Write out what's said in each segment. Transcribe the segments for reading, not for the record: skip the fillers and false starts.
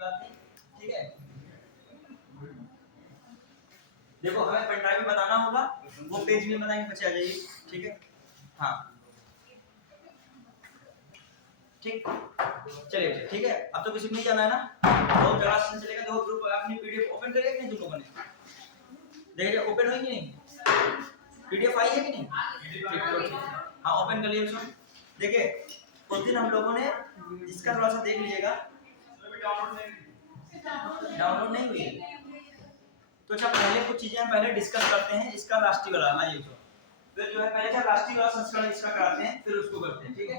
ठीक है। देखो हमें पेन ड्राइव में बताना होगा, वो पेज में बताएंगे, बच्चे आ जाइए। ठीक है, हाँ ठीक, चलिए ठीक है। अब तो किसी को नहीं जाना है ना, बहुत जगह से चलेगा। जो ग्रुप आपने पीडीएफ ओपन करेगा कि नहीं तुम लोगों ने? देखिए ओपन हुई कि नहीं, पीडीएफ आई है कि नहीं? हाँ ओपन कर लिए उसको। देखिए उस दिन हम लोगों ने इसका थोड़ा सा देख लीजिएगा, डाउनलोड नहीं हुई है तो अच्छा पहले कुछ चीजें हम पहले डिस्कस करते हैं। इसका राष्ट्रीय वाला आइए तो फिर जो है पहले क्या राष्ट्रीय वाला संस्करण इसका कराते हैं, फिर उसको करते हैं। ठीक है,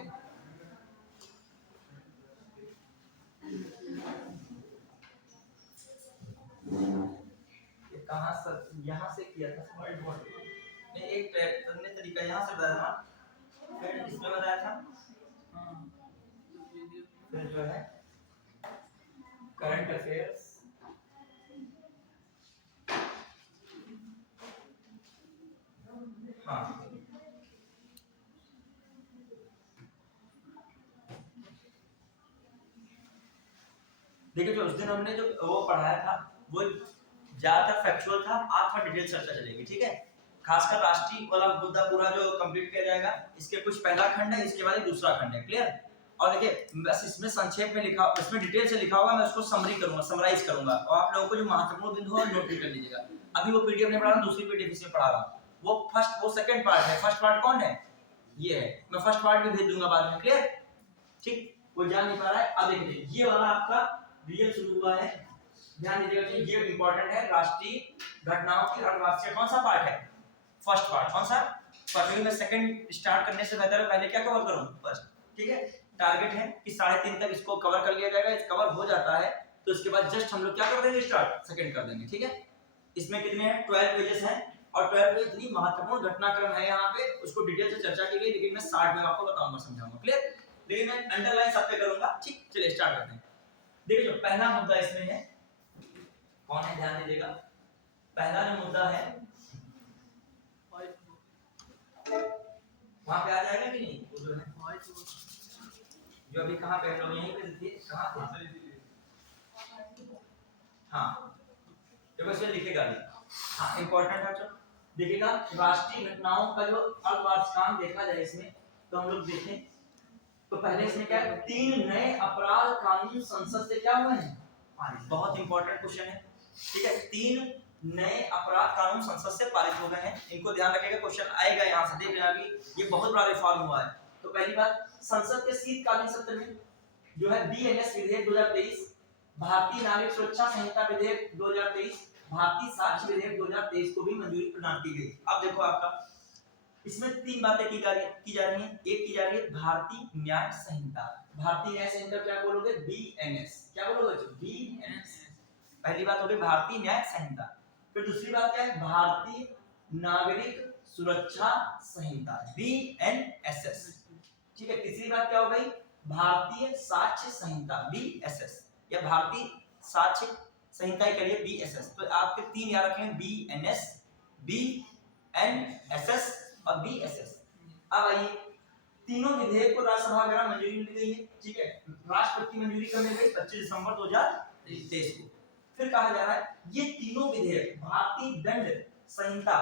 ये कहां से यहां से किया था स्मार्ट बोर्ड ने एक करने तरीका यहां से बताया था, फिर इसमें बताया था, फिर जो है करंट अफेयर्स, हाँ देखिए जो उस दिन हमने जो वो पढ़ाया था वो ज्यादातर फैक्चुअल था, आज थोड़ा डिटेल चर्चा चलेगी। ठीक है, खासकर राष्ट्रीय वाला मुद्दा पूरा जो कंप्लीट किया जाएगा, इसके कुछ पहला खंड है, इसके बाद दूसरा खंड है। क्लियर? और देखिए बस इसमें संक्षेप में लिखा, इसमें डिटेल से लिखा होगा, मैं उसको समरी करूंगा, समराइज करूंगा, और आप लोगों को जो महत्वपूर्ण बिंदु है नोट कर लीजिएगा। अभी वो पीडीएफ नहीं पढ़ा रहा हूं, दूसरी पीडीएफ इसमें पढ़ा रहा हूं। वो फर्स्ट, वो सेकंड पार्ट है। फर्स्ट पार्ट कौन है? ये है। मैं फर्स्ट पार्ट भी भेज दूंगा बाद में। क्लियर? ठीक, कोई जान नहीं पा रहा है। अब देखिए ये वाला आपका रियल शुरू हुआ है, ध्यान दीजिएगा कि ये इंपॉर्टेंट है। राष्ट्रीय घटनाओं की अर्थव्यवस्था कौन सा पार्ट है? First part. कौन सा? फर्स्ट। मैं सेकंड स्टार्ट करने से बेहतर है पहले क्या कवर करूं? फर्स्ट। ठीक है, टारगेट है कि 3:30 तक इसको कवर कर लिया जाएगा। इस कवर हो जाता है तो इसके बाद जस्ट हम लोग क्या कर देंगे? स्टार्ट सेकंड कर देंगे। ठीक है, इसमें कितने हैं? 12 पेजेस हैं, और 12 पेज इतनी महत्वपूर्ण घटनाक्रम है यहाँ पे, उसको डिटेल से चर्चा की गई, लेकिन मैं 60 में आपको बताऊंगा, समझाऊंगा। क्लियर? लेकिन मैं अंडरलाइन सब पे करूंगा। ठीक, चलिए स्टार्ट करते हैं। देखिए जो पहला मुद्दा इसमें है, कौन है? ध्यान दीजिएगा। पहला जो मुद्दा है वहां पे आ जाएगा कि नहीं? वो जो है जो अभी कहां पे हम लोग यहीं पे थे, कहां थे? हाँ देखो इसमें लिखेगा भी, हाँ इंपॉर्टेंट है। चलो देखिएगा, राष्ट्रीय घटनाओं का जो अर्थवार्षिकांक देखा जाए इसमें, तो हम लोग देखें तो पहले इसमें क्या है? 3 नए अपराध कानून संसद से क्या हुए हैं? पारित। बहुत इंपॉर्टेंट क्वेश्चन है। ठीक है, 3 नए अपराध कानून संसद से पारित हो गए हैं। इनको ध्यान रखिएगा, क्वेश्चन आएगा यहां से, देख लेना कि ये बहुत बड़ा रिफॉर्म हुआ है। तो पहली बात, संसद के शीतकालीन सत्र में जो है बीएनएस विधेयक 2023, भारतीय नागरिक सुरक्षा संहिता विधेयक 2023, भारतीय साक्ष्य विधेयक 2023 को भी मंजूरी प्रदान की गई। अब देखो आपका इसमें 3 बातें की जा रही हैं। एक की जा रही है भारतीय न्याय संहिता। भारतीय न्याय संहिता क्या बोलोगे? बीएनएस। क्या बोलोगे? बीएनएस। पहली बात हो गई भारतीय न्याय संहिता। फिर दूसरी बात क्या है? भारतीय नागरिक सुरक्षा संहिता, बीएनएसएस। ठीक है, तीसरी बात क्या हो गई? भारतीय साक्ष्य संहिता, बीएसएस, या भारतीय साक्ष्य संहिता ही करिए, बीएसएस। तो आपके 3 याद रखें, बीएनएस, बीएनएसएस और बीएसएस। अब आइए, तीनों विधेयक को राज्यसभा द्वारा मंजूरी मिल गई है। ठीक है, राष्ट्रपति की मंजूरी कब मिल गई? 25 दिसंबर 2023 को। फिर कहा जा रहा है ये तीनों विधेयक भारतीय दंड संहिता,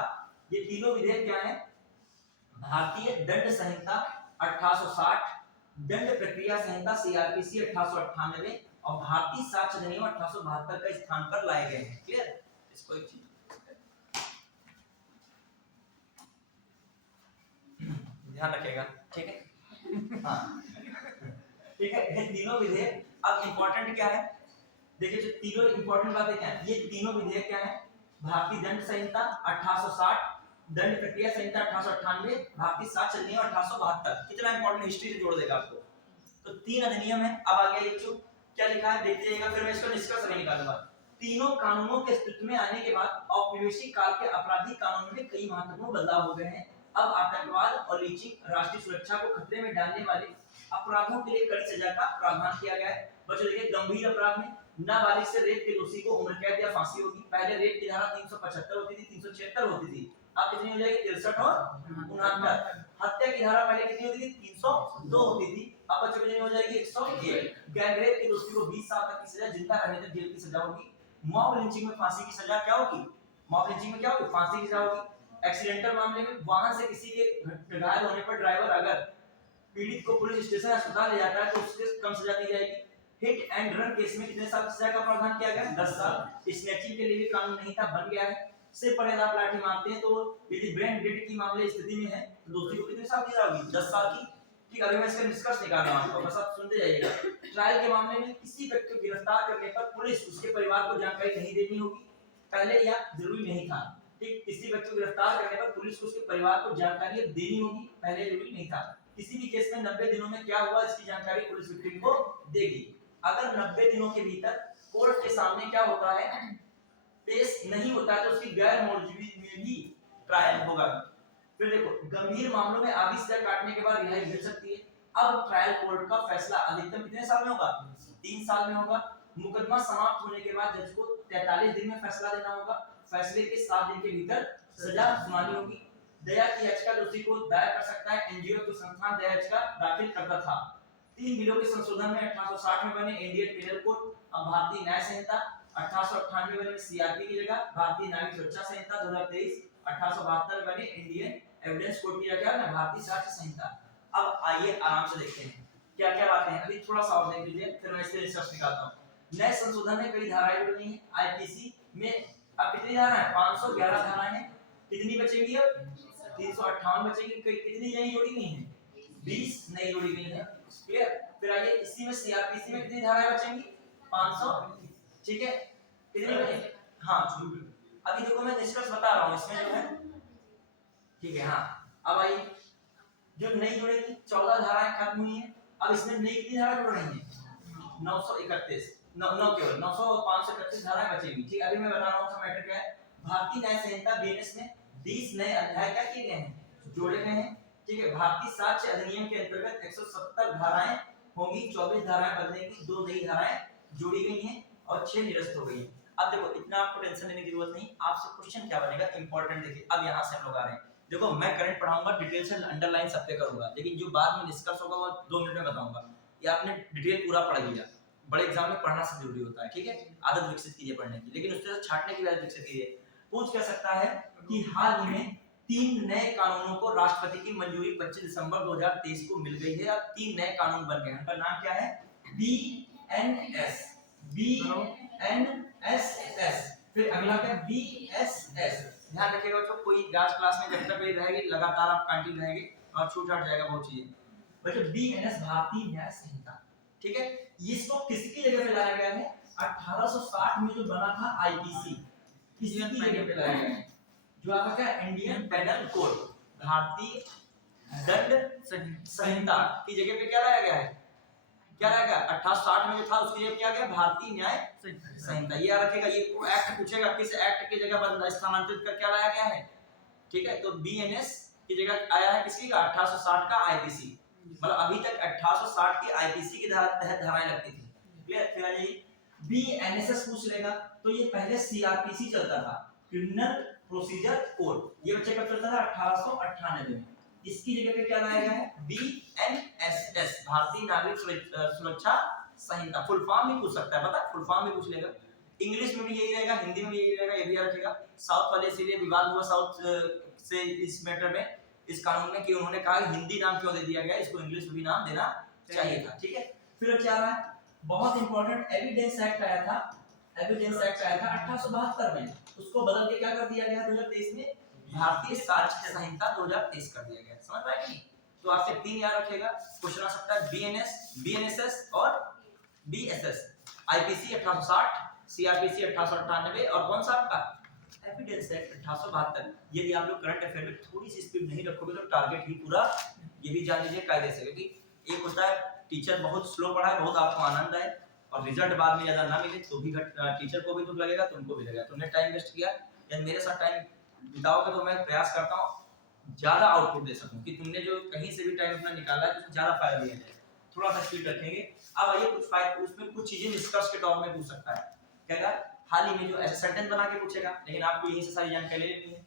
ये तीनों विधेयक क्या है? भारतीय दंड संहिता 1860, दंड प्रक्रिया संहिता सीआरपीसी 1898 और भारतीय साक्ष्य अधिनियम 1872 का स्थान पर लाए गए हैं। क्लियर? इसको एक चीज ध्यान रखिएगा। ठीक है, हाँ ठीक है, ये तीनों विधेयक। अब इंपॉर्टेंट क्या है? देखिए जो तीनों इंपॉर्टेंट बातें क्या है, ये तीनों विधेयक क्या है? भारतीय दंड संहिता 1860, दंड प्रक्रिया संहिता 1898, भारतीय साक्ष्य अधिनियम 1872। कितना इंपॉर्टेंट, हिस्ट्री से जोड़ देगा आपको। तो 3 अधिनियम है। अब आ गया बच्चों क्या लिखा है, देख लीजिएगा, फिर मैं इसका निष्कर्ष नहीं निकालूंगा। तीनों कानूनों के अस्तित्व में आने के बाद औपनिवेशिक काल के आपराधिक कानून में कई महत्वपूर्ण बदलाव हो गए हैं। अब आतंकवाद और लीचिंग राष्ट्रीय सुरक्षा को खतरे में डालने वाले अपराधों के लिए कड़ी सजा का प्रावधान किया गया है। बच्चों देखिए, गंभीर अपराध में नाबालिग से रेप के दोषी को उम्र कैद या फांसी होगी। पहले रेप की धारा 375 होती थी, 376 होती थी, अब कितनी हो जाएगी? 63 और 69। हत्या की धारा पहले कितनी होती थी? 302 होती थी, अब बच्चों की हो जाएगी 101। गैंगरेप के दोषी को 20 साल तक की सजा, जिंदा रहने तक जेल की सजा होगी। मॉब लिंचिंग में फांसी की सजा क्या होगी? मॉब लिंचिंग में क्या होगी? फांसी की सजा होगी। एक्सीडेंटल मामले में वाहन से किसी के घायल होने पर ड्राइवर अगर पीड़ित को पुलिस स्टेशन अस्पताल ले जाता है तो उसके कम सजा दी जाएगी। हिट एंड रन केस में कितने साल सजा का प्रावधान किया गया? 10 साल। स्नैचिंग के लिए भी कानून नहीं था, बन गया है। से पढ़े आप लाठी मारते हैं तो यदि ब्रेन डेड की मामले स्थिति में है तो दोषी को कितने साल की सजा होगी? 10 साल की। ठीक, अभी मैं इसका निष्कर्ष निकाल रहा हूं, बस आप सुनते जाइएगा। ट्रायल के मामले में किसी व्यक्ति को गिरफ्तार करने पर पुलिस उसके परिवार को जानकारी नहीं देनी होगी। पहले यह जरूरी नहीं था। ठीक, किसी व्यक्ति को गिरफ्तार करने पर पुलिस को उसके परिवार को जानकारी देनी होगी, पहले जरूरी नहीं था। किसी भी केस में 90 दिनों में क्या हुआ इसकी जानकारी पुलिस विक्टिम को देगी। अगर 90 दिनों के भीतर कोर्ट के सामने क्या होता है, पेश नहीं होता है तो उसकी गैर मौजूदगी में भी ट्रायल होगा। फिर देखो, गंभीर मामलों में आधी सजा काटने के बाद रिहाई मिल सकती है। अब ट्रायल कोर्ट का फैसला अधिकतम कितने साल में होगा? 3 साल में होगा। मुकदमा समाप्त होने के बाद जज को 43 दिन में फैसला देना होगा। फैसले के 7 दिन के भीतर सजा सुनानी होगी। दया की याचिका दोषी को दायर कर सकता है। एनजीओ को संस्थान दया याचिका दाखिल करता था। 3 बिलों के संशोधन में 1860 में बने इंडियन पेनल कोड, अब भारतीय न्याय संहिता। 1898 में बने सीआरपी की जगह भारतीय नागरिक सुरक्षा संहिता। 2023 1872 में बने इंडियन एविडेंस कोड की जगह ना भारतीय साक्ष्य संहिता। अब आइए आराम से देखते हैं क्या क्या बातें हैं। अभी थोड़ा सा और देख लीजिए, फिर मैं इससे रिसर्च निकालता हूं। नए संशोधन में कई धाराएं जुड़ी हैं। आईपीसी में अब कितनी धाराएं? 511 धाराएं हैं। कितनी बचेंगी अब? 358 बचेंगी। कितनी नई जोड़ी गई हैं? 20 नई जोड़ी गई हैं। क्लियर? फिर आइए इसी में सीआरपीसी में कितनी धाराएं बचेंगी? 500। ठीक है, कितनी बचेंगी? हाँ, अभी देखो मैं निष्कर्ष बता रहा हूं इसमें जो है। ठीक है, हाँ, अब आइए जो नई जुड़ेगी 14 धाराएं खत्म हुई हैं। अब इसमें नई कितनी धाराएं जुड़ रही हैं? 931 9 केवल 900 और 531 धाराएं बचेंगी। ठीक, अभी मैं बता रहा हूं मैटर क्या है। भारतीय न्याय संहिता बीएनएस में 20 नए अध्याय क्या किए गए हैं? जोड़े गए हैं। ठीक है, भारतीय साक्ष्य अधिनियम के अंतर्गत 170 धाराएं होंगी, 24 धाराएं बदलेंगी, 2 नई धाराएं जोड़ी गई हैं और 6 निरस्त हो गई हैं। अब देखो, इतना आपको टेंशन लेने की जरूरत नहीं। आपसे क्वेश्चन क्या बनेगा इंपॉर्टेंट, देखिए अब यहां से हम लोग आ रहे हैं। देखो मैं करंट पढ़ाऊंगा, डिटेल से अंडरलाइन सब पे करूंगा, लेकिन जो बाद में निष्कर्ष होगा वो 2 मिनट में बताऊंगा। ये आपने डिटेल पूरा पढ़ लिया। बड़े एग्जाम में पढ़ना सब जरूरी होता है। ठीक है, आदत विकसित कीजिए पढ़ने की, लेकिन उससे छाटने की आदत विकसित कीजिए। पूछ क्या सकता है कि हाल ही में 3 नए कानूनों को राष्ट्रपति की मंजूरी 25 दिसंबर 2023 को मिल गई है। अब 3 नए कानून बन गए हैं। उनका नाम क्या है? BNS, BNSS. फिर अगला क्या? बीएसएस। ध्यान रखिएगा बच्चों, कोई आज क्लास में जब तक रहेगी लगातार आप कंटिन्यू रहेंगे और छूट हट जाएगा बहुत चीजें। बच्चों बीएनएस भारतीय न्याय संहिता। ठीक है, इसको किसकी जगह पे लाया गया है? 1860 में जो बना था आईपीसी, इसकी जगह पे लाया गया है। जो आपका क्या? इंडियन पेनल कोड, भारतीय दंड संहिता की जगह पे क्या लाया गया है? क्या लाया गया? 1860 में जो था उसकी जगह क्या गया? भारतीय न्याय संहिता। ये याद रखेगा। ये एक्ट पूछेगा किस एक्ट की जगह बदला स्थानांतरित कर क्या लाया गया है। ठीक है, तो बीएनएस की जगह आया है किसकी का? 1860 का आईपीसी। मतलब अभी तक 1860 की आईपीसी की तहत धाराएं लगती थी। क्लियर? फिर आ जाइए, बीएनएसएस पूछ लेगा तो ये पहले सीआरपीसी चलता था, क्रिमिनल प्रोसीजर कोड। ये बच्चे कब चलता था? 1898 में। इसकी जगह पे क्या लाया गया है? बीएनएसएस, भारतीय नागरिक सुरक्षा संहिता। फुल फॉर्म भी पूछ सकता है, पता? फुल फॉर्म भी पूछ लेगा। इंग्लिश में भी यही रहेगा, हिंदी में भी यही रहेगा, ये भी याद रखेगा। साउथ वाले इसीलिए विवाद हुआ साउथ से इस मैटर में, इस कानून में, कि उन्होंने कहा हिंदी नाम क्यों दे दिया गया, इसको इंग्लिश में भी नाम देना चाहिए था। ठीक है, फिर क्या रहा है? बहुत इंपॉर्टेंट एविडेंस एक्ट आया था। एविडेंस एक्ट आया था 1872 में, उसको बदल के क्या कर दिया गया 2023 में? भारतीय साक्ष्य संहिता 2023 कर दिया गया। समझ पाए कि नहीं? तो आपसे 3 याद रखेगा। क्वेश्चन आ सकता है बीएनएस, बीएनएसएस और बीएसएस। आईपीसी 1860, सीआरपीसी 1898 और कौन सा आपका? Evidence act 1872। यदि आप लोग करंट अफेयर में थोड़ी सी स्पीड नहीं रखोगे तो टारगेट ही पूरा, ये भी जान लीजिए कायदे से। क्योंकि एक होता है टीचर बहुत स्लो पढ़ाए, बहुत आपको आनंद आए और रिजल्ट बाद में ज्यादा ना मिले तो भी टीचर को भी दुख लगेगा, तुमको भी लगेगा। तुमने टाइम वेस्ट किया, या मेरे साथ टाइम बिताओगे तो मैं प्रयास करता हूँ ज्यादा आउटपुट दे सकूं, कि तुमने जो कहीं से भी टाइम अपना निकाला है तो ज्यादा फायदा दिया जाए। थोड़ा सा स्पीड रखेंगे। अब आइए कुछ फायदा, उसमें कुछ चीजें निष्कर्ष के तौर में पूछ सकता है। कहेगा हाल ही में जो ऐसा सेंटेंस बना के पूछेगा, लेकिन आपको यहीं से सारी जानकारी लेनी है।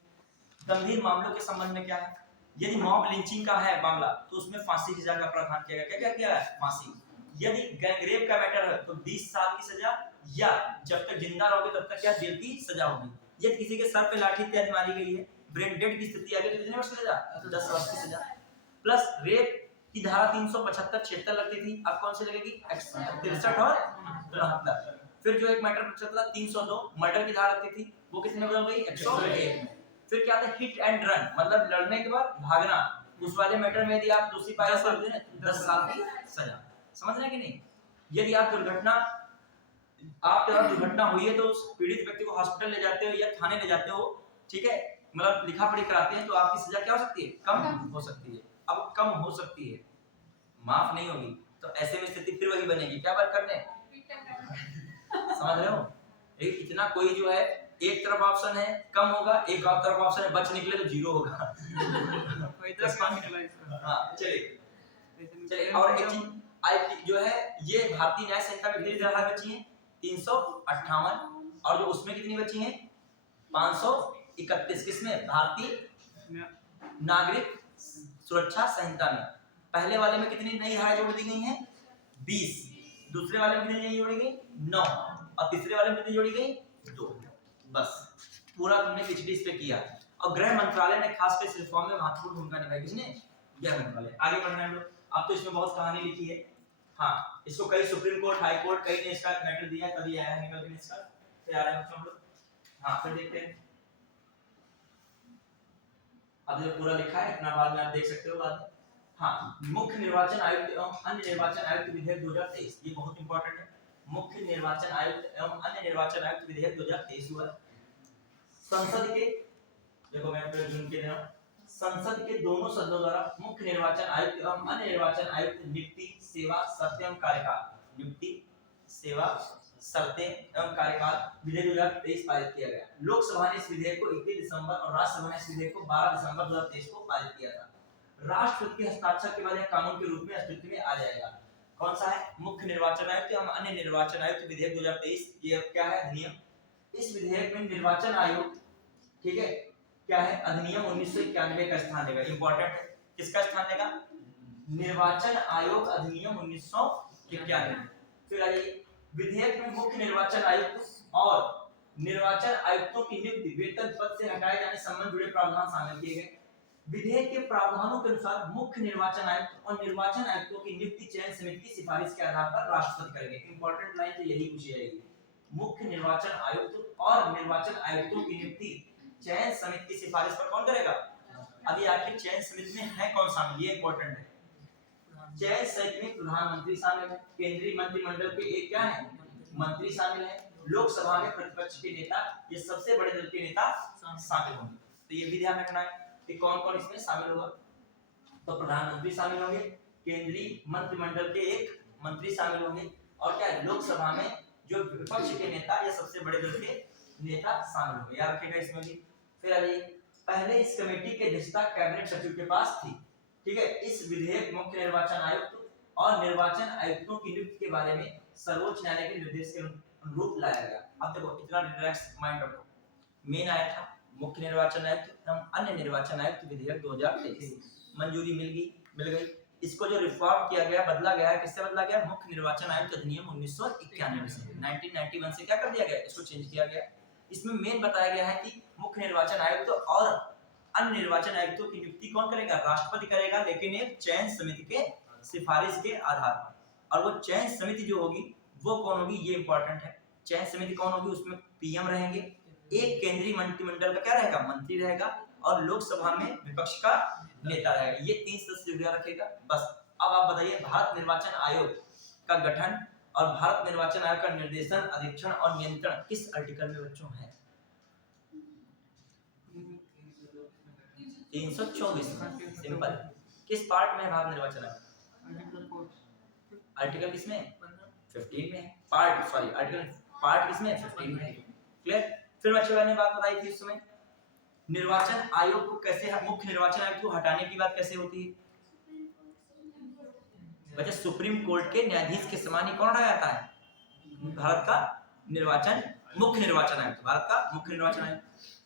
गंभीर मामलों के संबंध में क्या है? यदि मॉब लिंचिंग का है मामला तो उसमें फांसी की सजा का प्रावधान किया गया। क्या क्या किया है? फांसी। यदि गैंगरेप का मैटर है तो 20 साल की सजा, या जब तक जिंदा रहोगे तब तक क्या जेल की सजा होगी। यदि किसी के सर पे लाठी इत्यादि मारी गई है, ब्रेन डेड की स्थिति आ गई तो कितने वर्ष की सजा? 10 वर्ष की सजा। प्लस रेप की धारा 375 76 लगती थी, अब कौन सी लगेगी? 63 और 73। फिर जो एक मैटर पूछा था 302 मर्डर की धारा लगती थी, वो कितने में बदल गई? 101 में। फिर क्या था? हिट एंड रन, मतलब लड़ने के बाद भागना, उस वाले मैटर में यदि आप दोषी पाए तो 10 साल की सजा। समझ रहे हैं कि नहीं? यदि आप आपके साथ दुर्घटना हुई है तो उस पीड़ित व्यक्ति को हॉस्पिटल ले जाते हो या थाने ले जाते हो, ठीक है, मतलब लिखा पढ़ी कराते हैं, तो आपकी सजा क्या हो सकती है? कम हो सकती है। अब कम हो सकती है, माफ नहीं होगी, तो ऐसे में स्थिति फिर वही बनेगी। क्या बात करते हैं? समझ रहे हो? इतना कोई जो है, एक तरफ ऑप्शन है कम होगा, एक और तरफ ऑप्शन है बच निकले तो जीरो होगा। हाँ चलिए और एक चीज जो है, ये भारतीय न्याय संहिता में कितनी धारा बची है? 358, और जो उसमें कितनी बची है? 531। किसमें? भारतीय नागरिक सुरक्षा संहिता में। पहले वाले में कितनी नई धाराएं जोड़ दी गई हैं? 20। दूसरे वाले में कितनी जोड़ी गई? 9। और तीसरे वाले में कितनी जोड़ी गई? 2। बस पूरा तुमने पिछली इस पे किया। और गृह मंत्रालय ने खासकर इस रिफॉर्म में महत्वपूर्ण भूमिका निभाई। किसने? गृह मंत्रालय। आगे बढ़ना है हम लोग। अब तो इसमें बहुत कहानी लिखी है। हाँ, इसको कई सुप्रीम कोर्ट, हाई कोर्ट, कई ने इसका मैटर दिया है, तभी आया है निकल के इसका। फिर आ रहे हैं हम लोग। हाँ फिर देखते हैं। अब जो पूरा लिखा है इतना बाद में आप देख सकते हो बाद में। हाँ, मुख्य निर्वाचन आयुक्त एवं अन्य निर्वाचन आयुक्त विधेयक 2023, ये बहुत इंपॉर्टेंट है। मुख्य निर्वाचन आयुक्त एवं अन्य निर्वाचन आयुक्त विधेयक 2023 हुआ। संसद के, देखो मैं पूरा जूम के दे रहा हूं, संसद के दोनों सदनों द्वारा मुख्य निर्वाचन आयुक्त एवं अन्य निर्वाचन आयुक्त नियुक्ति, सेवा, शर्तें एवं कार्यकाल, नियुक्ति, सेवा, शर्तें एवं कार्यकाल विधेयक 2023 पारित किया गया। लोकसभा ने इस विधेयक को 31 दिसंबर और राज्यसभा ने इस विधेयक को 12 दिसंबर 2023 को पारित किया था। राष्ट्रपति के हस्ताक्षर के बाद यह कानून के रूप में अस्तित्व में आ जाएगा। कौन सा है? मुख्य निर्वाचन आयुक्त एवं अन्य निर्वाचन आयुक्त विधेयक 2023। ये क्या है? अधिनियम। इस विधेयक में निर्वाचन आयोग, ठीक है, क्या है? अधिनियम 1991 का स्थान लेगा। इंपॉर्टेंट है, किसका स्थान लेगा? निर्वाचन आयोग अधिनियम 1991। फिर आइए, विधेयक में मुख्य निर्वाचन आयुक्त और निर्वाचन आयुक्तों की नियुक्ति वेतन पद से हटाए जाने संबंध जुड़े प्रावधान शामिल किए गए। विधेयक के प्रावधानों के अनुसार मुख्य निर्वाचन आयुक्त और निर्वाचन आयुक्तों की नियुक्ति चयन समिति की सिफारिश के आधार पर राष्ट्रपति करेंगे। इंपॉर्टेंट लाइन तो यही पूछी जाएगी। मुख्य निर्वाचन आयुक्त और निर्वाचन आयुक्तों की नियुक्ति चयन समिति की सिफारिश पर कौन करेगा? अभी आखिर चयन समिति में है कौन शामिल, ये इंपॉर्टेंट है। चयन समिति में प्रधानमंत्री शामिल है, केंद्रीय मंत्रिमंडल के एक क्या है? मंत्री शामिल है, लोकसभा में प्रतिपक्ष के नेता, ये सबसे बड़े दल के नेता शामिल होंगे। तो ये भी ध्यान रखना है कि कौन कौन इसमें शामिल होगा। तो प्रधानमंत्री शामिल होंगे, केंद्रीय मंत्रिमंडल के एक मंत्री शामिल होंगे, और क्या है? लोकसभा में जो विपक्ष के नेता या सबसे बड़े दल के नेता शामिल होंगे। याद रखिएगा इसमें भी। फिर आइए, पहले इस कमेटी की अध्यक्षता कैबिनेट सचिव के पास थी, ठीक है। इस विधेयक मुख्य निर्वाचन आयुक्त और निर्वाचन आयुक्तों की नियुक्ति के बारे में सर्वोच्च न्यायालय के निर्देश के अनुरूप लाया गया। अब देखो इतना रिलैक्स माइंड रखो। मेन आया था मुख्य निर्वाचन आयुक्त एवं अन्य निर्वाचन आयुक्त विधेयक 2023, मंजूरी मिल गई। इसको जो रिफॉर्म किया गया, बदला गया, किससे बदला गया? मुख्य निर्वाचन आयुक्त अधिनियम 1991 से, 1991 से क्या कर दिया गया? इसको चेंज किया गया। इसमें मेन बताया गया है कि मुख्य निर्वाचन आयुक्त और अन्य निर्वाचन आयुक्तों की नियुक्ति कौन करेगा? राष्ट्रपति करेगा, लेकिन एक चयन समिति के सिफारिश के आधार पर। और वो चयन समिति जो होगी वो कौन होगी? ये इंपॉर्टेंट है। चयन समिति कौन होगी? उसमें पीएम रहेंगे, एक केंद्रीय मंत्रिमंडल का क्या रहेगा? मंत्री रहेगा, और लोकसभा में विपक्ष का नेता रहेगा। ये 3 सदस्य जुड़ा रखेगा बस। अब आप बताइए, भारत निर्वाचन आयोग का गठन और भारत निर्वाचन आयोग का निर्देशन, अधीक्षण और नियंत्रण किस आर्टिकल में बच्चों है? 324। सिंपल। किस पार्ट में है भारत निर्वाचन आयोग? आर्टिकल किसमें? 15 में है। आर्टिकल पार्ट किसमें? 15 में है। क्लियर? फिर बच्चों ने बात बताई थी उस समय, निर्वाचन आयोग को कैसे, मुख्य निर्वाचन आयोग को हटाने की बात कैसे होती है? बच्चे, सुप्रीम कोर्ट के न्यायाधीश के समान ही कौन रहा जाता है? भारत का निर्वाचन मुख्य निर्वाचन आयुक्त, भारत का मुख्य निर्वाचन आयुक्त।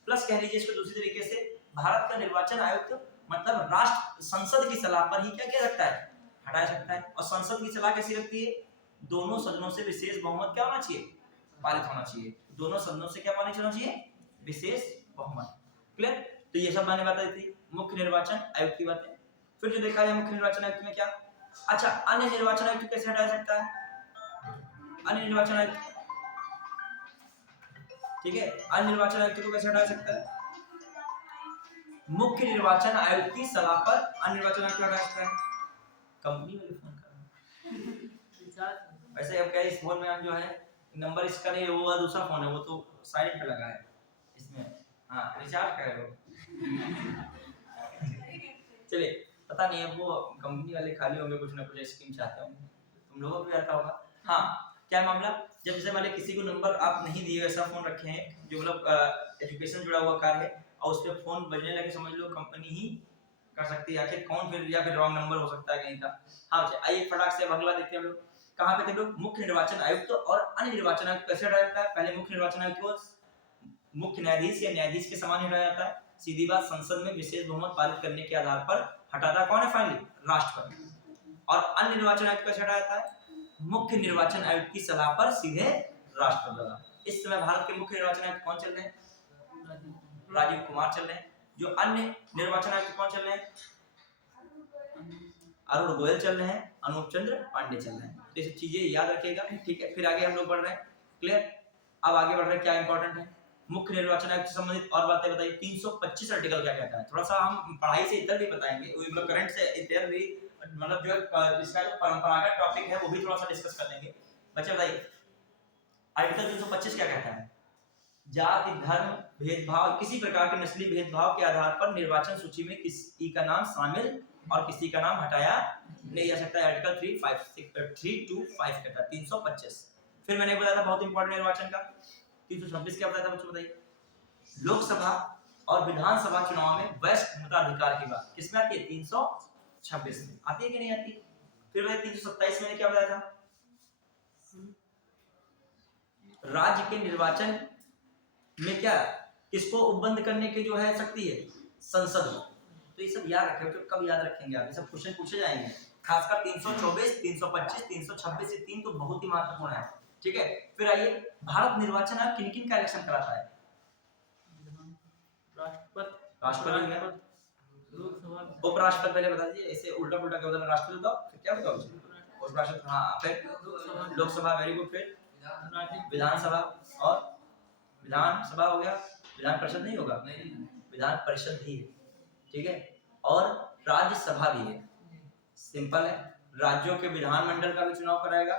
प्लस कह लीजिए इसको दूसरी तरीके से, भारत का निर्वाचन आयुक्त मतलब राष्ट्र संसद की सलाह पर ही क्या किया सकता है, हटाया सकता है। और संसद की सलाह कैसी रखती है, दोनों सदनों से विशेष बहुमत क्या होना चाहिए, पारित होना चाहिए। दोनों सदनों से क्या पारित होना चाहिए, विशेष बहुमत। क्लियर। तो ये सब मैंने बता दी थी मुख्य निर्वाचन आयुक्त की बातें। फिर जो देखा जाए मुख्य निर्वाचन आयुक्त में क्या, अच्छा अन्य निर्वाचन आयुक्त कैसे हटाया सकता है, अन्य निर्वाचन आयुक्त, ठीक है, अन्य निर्वाचन आयुक्त को कैसे हटाया सकता है, मुख्य निर्वाचन आयुक्त की सलाह पर अन्य निर्वाचन आयुक्त हटा सकता है। कंपनी वाले फोन कर रहे हैं वैसे, अब क्या इस फोन में हम जो है नंबर इसका नहीं, वो दूसरा फोन है, वो तो साइलेंट पे लगा है इसमें, हाँ रिचार्ज कर लो। चलिए पता नहीं है वो कंपनी वाले खाली होंगे, कुछ ना कुछ स्कीम चाहते होंगे, तुम लोगों को भी आता होगा। हाँ क्या मामला, जब से मैंने किसी को नंबर आप नहीं दिए, ऐसा फोन रखे हैं जो मतलब एजुकेशन जुड़ा हुआ कार्य है और उस पर फोन बजने लगे, समझ लो कंपनी ही कर सकती है, आखिर कौन फिर, या फिर रॉन्ग नंबर हो सकता है कहीं का। हाँ आइए फटाक से अगला देखते हैं हम लोग, कहाँ पे थे लोग, मुख्य निर्वाचन आयुक्त और अन्य निर्वाचन आयुक्त कैसे हटाया जाता है। पहले मुख्य निर्वाचन आयुक्त को मुख्य न्यायाधीश या न्यायाधीश के समान हटाया जाता है, सीधी बात, संसद में विशेष बहुमत पारित करने के आधार पर हटाता कौन है, फाइनली राष्ट्रपति। और अन्य निर्वाचन आयुक्त कैसे हटाया जाता है, मुख्य निर्वाचन आयुक्त की सलाह पर सीधे राष्ट्रपति द्वारा। इस समय भारत के मुख्य निर्वाचन आयुक्त कौन चल रहे हैं, राजीव कुमार चल रहे हैं। जो अन्य निर्वाचन आयुक्त कौन चल रहे हैं, अरुण गोयल चल रहे हैं, अनूप चंद्र पांडे चल रहे हैं। तो ये सब चीजें याद रखिएगा, ठीक है। फिर आगे हम लोग बढ़ रहे हैं, क्लियर। अब आगे बढ़ रहे हैं, क्या इंपॉर्टेंट है मुख्य निर्वाचन आयुक्त से संबंधित और बातें बताइए। 325 आर्टिकल क्या कहता है, थोड़ा सा हम पढ़ाई से इधर भी बताएंगे, मतलब करंट से इधर भी, मतलब जो इसका जो परंपरागत टॉपिक है वो भी थोड़ा सा डिस्कस कर लेंगे। बच्चे बताइए आर्टिकल 325 क्या कहता है, जाति धर्म भेदभाव, किसी प्रकार के नस्ली भेदभाव के आधार पर निर्वाचन सूची में किसी का नाम शामिल और किसी का नाम हटाया नहीं जा सकता है। आर्टिकल 325 कहता है 325। फिर मैंने बताया था बहुत इंपॉर्टेंट निर्वाचन का 326 क्या बताया था बच्चों बताइए, लोकसभा और विधानसभा चुनाव में वयस्क मताधिकार की बात किसमें आती है, 326 में आती है कि नहीं आती। फिर 327 में क्या बताया था, राज्य के निर्वाचन में क्या किसको उपबंध करने की जो है शक्ति है, संसद। तो ये सब याद रखें, तो कब याद रखेंगे आप, ये सब क्वेश्चन पूछे जाएंगे, खासकर 324, 325, 326 ये तीन तो बहुत ही महत्वपूर्ण है, ठीक है। फिर आइए भारत निर्वाचन आयोग किन किन का इलेक्शन कराता है, राष्ट्रपति, उपराष्ट्रपति, पहले बता दीजिए, ऐसे उल्टा पुल्टा क्या होता है, राष्ट्रपति बताओ फिर क्या बताओ, उपराष्ट्रपति, हाँ फिर लोकसभा, वेरी गुड, फिर विधानसभा, और विधानसभा हो गया, विधान परिषद नहीं होगा, विधान परिषद भी है, ठीक है। और राज्यसभा भी है, सिंपल है। राज्यों के विधानमंडल का भी चुनाव कराएगा,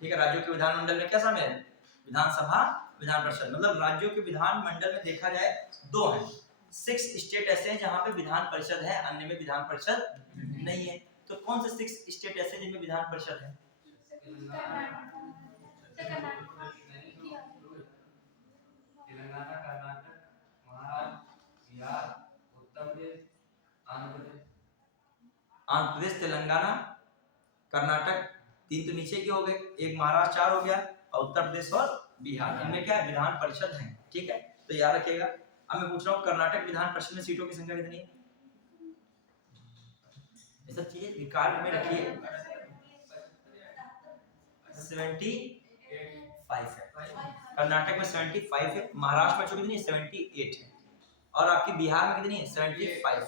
ठीक है। राज्यों के विधानमंडल में क्या शामिल है, विधानसभा, विधान परिषद, मतलब राज्यों के विधानमंडल में देखा जाए दो हैं, 6 स्टेट ऐसे हैं जहां पे विधान परिषद है, अन्य में विधान परिषद नहीं है। तो कौन से 6 स्टेट ऐसे जिनमें विधान परिषद है, तेलंगाना, कर्नाटक, महाराष्ट्र, बिहार, उत्तर प्रदेश, आंध्र प्रदेश, तेलंगाना, कर्नाटक, तीन तो नीचे के हो गए, एक महाराष्ट्र 4 हो गया, और उत्तर प्रदेश और बिहार, इनमें क्या विधान परिषद है, ठीक है। तो याद रखिएगा। अब मैं पूछ रहा हूँ कर्नाटक विधान परिषद में सीटों की संख्या कितनी है, ये सब चीजें रिकॉर्ड में रखिए। 75 है, कर्नाटक में 75 है, महाराष्ट्र में कितनी है 78 है, और आपकी बिहार में कितनी है 75,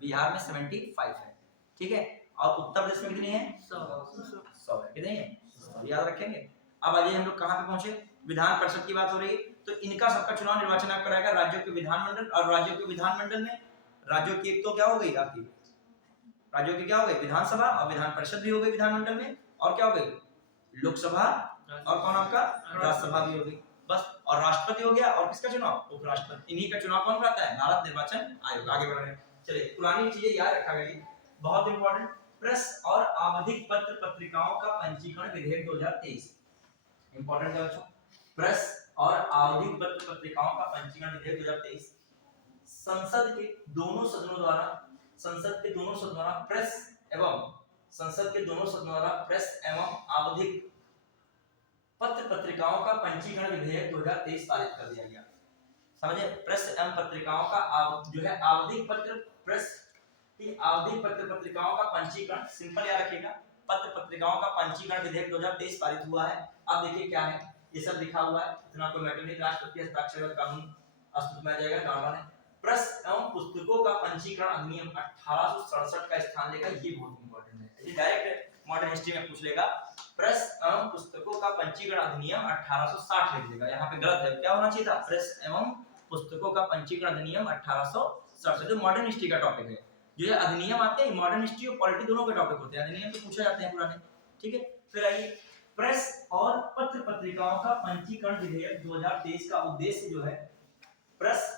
बिहार में 75 है, ठीक है। और उत्तर प्रदेश में कितनी है 100 है, कितनी है, याद रखेंगे। अब आइए हम लोग कहाँ पे पहुंचे, विधान परिषद की बात हो रही है, तो इनका सबका चुनाव निर्वाचन आयोग कराएगा, राज्यों के विधानमंडल, और राज्यों के विधानमंडल में राज्यों की एक तो क्या हो गई आपकी, राज्यों की क्या हो गई विधानसभा, और विधान परिषद भी हो गई विधानमंडल में, और क्या हो गई लोकसभा, और कौन आपका राज्यसभा भी हो गई, बस। और राष्ट्रपति हो गया, और किसका चुनाव, उपराष्ट्रपति। इन्हीं का चुनाव कौन कराता है, भारत निर्वाचन आयोग। आगे बढ़ रहे हैं, चलिए पुरानी चीजें याद रखा गई, बहुत इंपॉर्टेंट। प्रेस और आवधिक पत्र पत्रिकाओं का पंजीकरण विधेयक 2023 इंपॉर्टेंट है बच्चों। प्रेस और आवधिक पत्र पत्रिकाओं का पंजीकरण विधेयक 2023 संसद के दोनों सदनों द्वारा, संसद के दोनों सदनों द्वारा प्रेस एवं संसद के दोनों सदनों द्वारा प्रेस एवं आवधिक पत्र पत्रिकाओं का पंजीकरण विधेयक 2023 पारित कर दिया गया। समझे, प्रेस एवं पत्रिकाओं का जो है आवधिक पत्र प्रेस की आवधिक पत्र पत्रिकाओं का पंजीकरण, सिंपल याद रखिएगा, पत्र पत्रिकाओं का पंजीकरण विधेयक 2023 पारित हुआ है। अब देखिए क्या है, ये सब लिखा हुआ है, इतना कोई मैटर नहीं। राष्ट्रपति हस्ताक्षर कानून अस्तित्व में आ जाएगा, नॉर्मल है। प्रेस एवं पुस्तकों का पंजीकरण अधिनियम 1867 का स्थान लेगा, ये बहुत इंपॉर्टेंट है, ये डायरेक्ट मॉडर्न हिस्ट्री में पूछ लेगा। प्रेस एवं पुस्तकों का पंजीकरण अधिनियम 1860 लिख देगा, यहाँ पे गलत है, क्या होना चाहिए था, प्रेस एवं पुस्तकों का पंजीकरण अधिनियम 1860, जो मॉडर्न हिस्ट्री का टॉपिक है। जो ये अधिनियम आते हैं मॉडर्न हिस्ट्री और पॉलिटी दोनों के टॉपिक होते हैं, अधिनियम तो पूछे जाते हैं पुराने, ठीक है। फिर आइए, प्रेस और पत्र पत्रिकाओं का पंजीकरण विधेयक 2023 का उद्देश्य जो है, प्रेस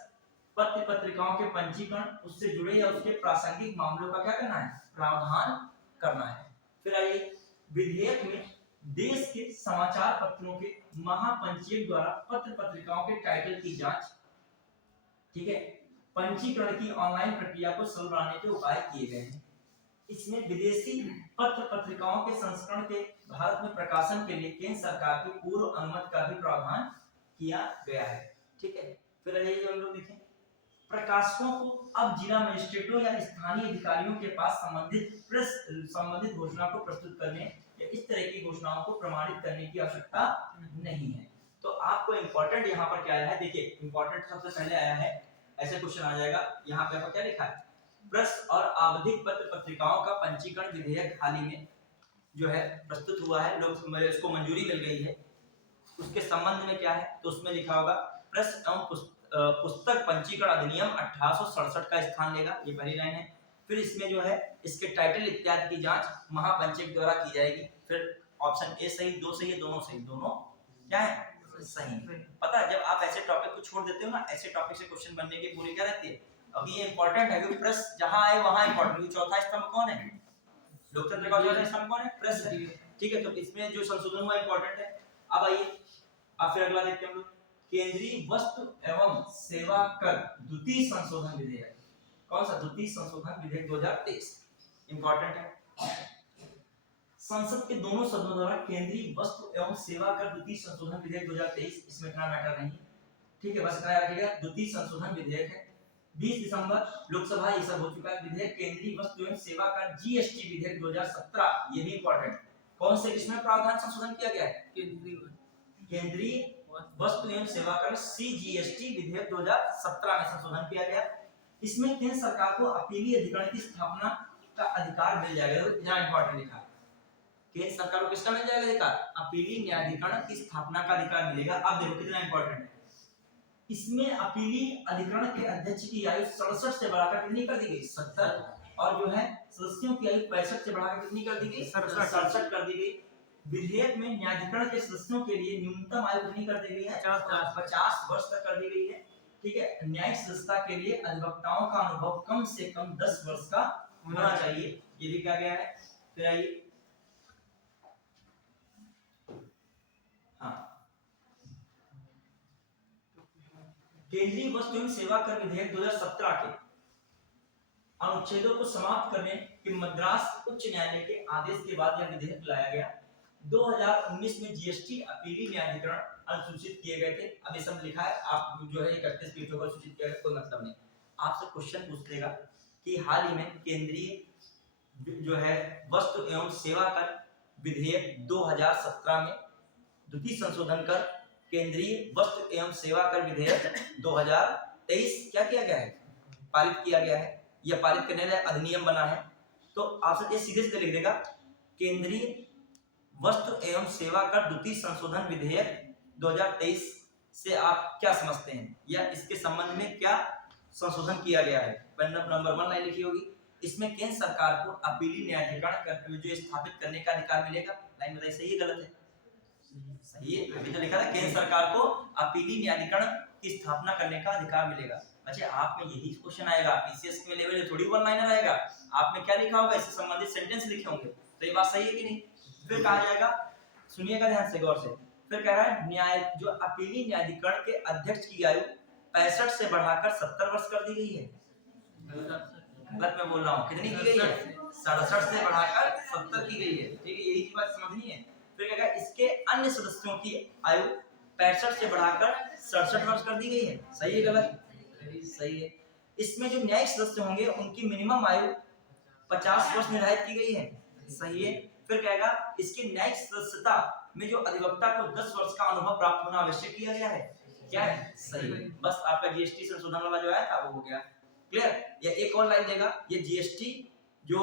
पत्र पत्रिकाओं के पंजीकरण, उससे जुड़े या उसके प्रासंगिक मामलों का क्या करना है, प्रावधान करना है। फिर आइए, विधेयक में देश के समाचार पत्रों के महापंजीयक द्वारा पत्र पत्रिकाओं के टाइटल की जांच, ठीक है, पंजीकरण की ऑनलाइन प्रक्रिया को सरल बनाने के उपाय किए गए हैं। इसमें विदेशी पत्र पत्रिकाओं के संस्करण के भारत में प्रकाशन के लिए केंद्र सरकार की पूर्व अनुमति का भी प्रावधान किया गया है, ठीक है। फिर आइए हम लोग देखें, प्रकाशकों को अब जिला मजिस्ट्रेटों या स्थानीय अधिकारियों के पास संबंधित घोषणा को प्रस्तुत करने या इस तरह की घोषणाओं को प्रमाणित करने की आवश्यकता नहीं है। तो आपको इंपॉर्टेंट यहाँ पर क्या आया है, देखिए इंपॉर्टेंट सबसे पहले आया है, ऐसे क्वेश्चन आ जाएगा, यहाँ पे आपको क्या लिखा है, प्रेस और आवधिक पत्र पत्रिकाओं का पंजीकरण विधेयक हाल ही में जो है प्रस्तुत हुआ है, लोग इसको मंजूरी मिल गई है, उसके संबंध में क्या है, तो उसमें लिखा होगा प्रेस एवं पुस्तक पंजीकरण अधिनियम 1867 का स्थान लेगा, ये पहली लाइन है। फिर इसमें जो है इसके टाइटल इत्यादि की जांच महापंजीयक द्वारा की जाएगी। फिर ऑप्शन ए सही, दो सही है, दोनों सही, दोनों क्या है, सही। पता है जब आप ऐसे टॉपिक को छोड़ देते हो ना, ऐसे टॉपिक से क्वेश्चन बनने की पूरी क्या रहती है, अभी ये इंपॉर्टेंट है क्योंकि प्रेस जहां आए वहां इंपॉर्टेंट। चौथा स्तंभ कौन है, लोकतंत्र का चौथा स्तंभ कौन है, प्रेस है, ठीक है। तो इसमें जो संशोधन हुआ इंपॉर्टेंट है। अब आइए, अब फिर अगला देखते हैं हम लोग, केंद्रीय वस्तु एवं सेवा कर द्वितीय संशोधन विधेयक, कौन सा, द्वितीय संशोधन विधेयक 2023 इंपॉर्टेंट है। संसद के दोनों सदनों द्वारा केंद्रीय वस्तु एवं सेवा कर द्वितीय संशोधन विधेयक 2023, इसमें इतना मैटर नहीं, ठीक है, बस इतना रखिएगा, द्वितीय संशोधन विधेयक है। 20 दिसंबर लोकसभा ये सब हो चुका है। विधेयक केंद्रीय वस्तु एवं सेवा कर जीएसटी विधेयक 2017, ये भी इंपॉर्टेंट, कौन से किसमें प्रावधान संशोधन किया गया है, केंद्रीय वस्तु एवं सेवा कर सीजीएसटी विधेयक 2017 में संशोधन किया गया। इसमें केंद्र सरकार को अपीलीय अधिकरण की स्थापना का अधिकार मिल जाएगा, यहाँ इंपॉर्टेंट लिखा है, केंद्र सरकार को किसका मिल जाएगा अधिकार, अपीलीय न्यायाधिकरण की स्थापना का अधिकार मिलेगा। अब देखो कितना इंपॉर्टेंट है, इसमें अपीलीय अधिकरण के अध्यक्ष की आयु 67 से बढ़ाकर कितनी कर दी गई, 70, और जो है सदस्यों की आयु 65 से बढ़ाकर कितनी कर दी गई, 67 कर दी गई। विधेयक में न्यायाधिकरण के सदस्यों के लिए न्यूनतम आयु कितनी कर दी गई है, 50 वर्ष तक कर दी गई है, ठीक है। न्यायिक सदस्यता के लिए अधिवक्ताओं का अनुभव कम से कम 10 वर्ष का होना चाहिए, ये भी कहा गया है। फिर आइए, हाँ, केंद्रीय वस्तु एवं सेवा कर विधेयक 2017 के अनुच्छेदों को समाप्त करने के मद्रास उच्च न्यायालय के आदेश के बाद यह विधेयक लाया गया। 2019 में जीएसटी अपीलीय न्यायाधिकरण अनुसूचित किए गए थे। अब ये सब लिखा है, आप जो है 31 पीठों पर सूचित किया गया, कोई मतलब नहीं। आपसे क्वेश्चन पूछ लेगा कि हाल ही में केंद्रीय जो है वस्तु एवं सेवा कर विधेयक 2017 में द्वितीय संशोधन कर केंद्रीय वस्तु एवं सेवा कर विधेयक 2023 क्या किया गया है, पारित किया गया है, यह पारित करने वाला अधिनियम बना है। तो आपसे सीधे सीधे लिख देगा, केंद्रीय वस्तु एवं सेवा कर द्वितीय संशोधन विधेयक 2023 से आप क्या समझते हैं, या इसके संबंध में क्या संशोधन किया गया है। नंबर 1 लाइन लिखी होगी, इसमें केंद्र सरकार को अपीलीय न्यायाधिकरण जो स्थापित करने का अधिकार मिलेगा। लाइन बताइए सही है गलत है, सही है, अभी तो लिखा था केंद्र सरकार को अपीलीय न्यायाधिकरण की स्थापना करने का अधिकार मिलेगा। अच्छा, आप में यही क्वेश्चन आएगा, पीसीएस के लेवल में थोड़ी वन लाइनर आएगा, आपने क्या लिखा होगा, इससे संबंधित सेंटेंस लिखे होंगे, तो ये बात सही है कि नहीं। फिर कहा जाएगा, सुनिएगा ध्यान से गौर से, फिर कह रहा है न्याय जो अपीलीय न्यायाधिकरण के अध्यक्ष की आयु 65 से बढ़ाकर 70 वर्ष कर दी गई है। गलत मैं बोल रहा हूँ, कितनी की गई है, 67 से बढ़ाकर 70 की गई है, ठीक है, यही बात समझनी है। फिर कहेगा इसके अन्य सदस्यों की आयु 65 से बढ़ाकर 67 वर्ष कर दी गई है। सही है गलत, सही है। इसमें जो न्यायिक सदस्य होंगे उनकी मिनिमम आयु 50 वर्ष निर्धारित की गई है, सही है। फिर कहेगा इसकी न्यायिक सदस्यता में जो अधिवक्ता को 10 वर्ष का अनुभव प्राप्त होना आवश्यक किया गया है, क्या है, सही है। बस आपका जीएसटी संशोधन वाला जो आया था वो हो गया, क्लियर। या एक और लाइन देगा, ये जीएसटी जो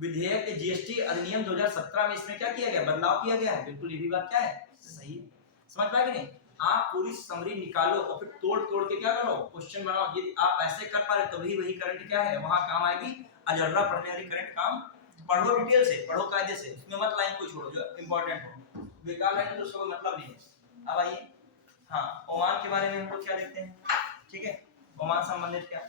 विधेयक के जीएसटी अधिनियम 2017 में इसमें क्या किया गया, बदलाव किया गया है, बिल्कुल ये भी बात क्या है, सही है। समझ पाए कि नहीं? आप पूरी समरी निकालो और फिर तोड़ तोड़ के क्या करो, क्वेश्चन बनाओ। यदि आप ऐसे कर पा रहे तो वही करंट क्या है वहां काम आएगी। अलजबरा पढ़ने वाली करंट काम पढ़ो, डिटेल से पढ़ो, कायदे से, उसमें मत लाइन को छोड़ो जो इंपॉर्टेंट हो, बेकार लाइन तो उसका कोई मतलब नहीं है। अब आइए, हाँ, ओमान के बारे में हम लोग क्या देखते हैं, ठीक है। ओमान संबंधित क्या,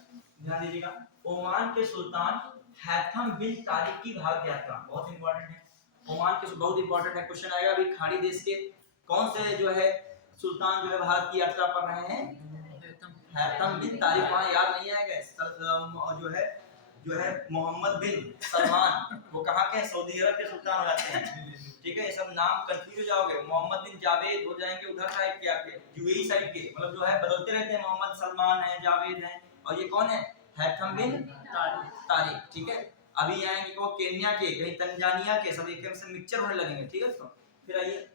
ध्यान दीजिएगा, ओमान के सुल्तान हैथम बिन तारिक की भारत यात्रा बहुत इंपॉर्टेंट है। ओमान के बहुत इंपॉर्टेंट है, क्वेश्चन आएगा अभी खाड़ी देश के कौन से जो है सुल्तान जो है भारत की यात्रा पर रहे हैं, हैथम बिन तारिक, वहां याद नहीं आएगा। जो है मोहम्मद बिन सलमान, वो कहाँ के, सऊदी अरब के सुल्तान हो जाते हैं, ठीक है। ये सब नाम कंफ्यूज हो जाओगे, मोहम्मद बिन जावेद हो जाएंगे उधर साइड के, आपके यूएई साइड के, मतलब जो है बदलते रहते हैं, मोहम्मद सलमान है, जावेद है, और ये कौन है, हैथम बिन तारिक, ठीक है। अभी आएंगे वो केन्या के, कहीं तंजानिया के, सब एक से मिक्सचर होने लगेंगे, ठीक है। तो फिर आइए,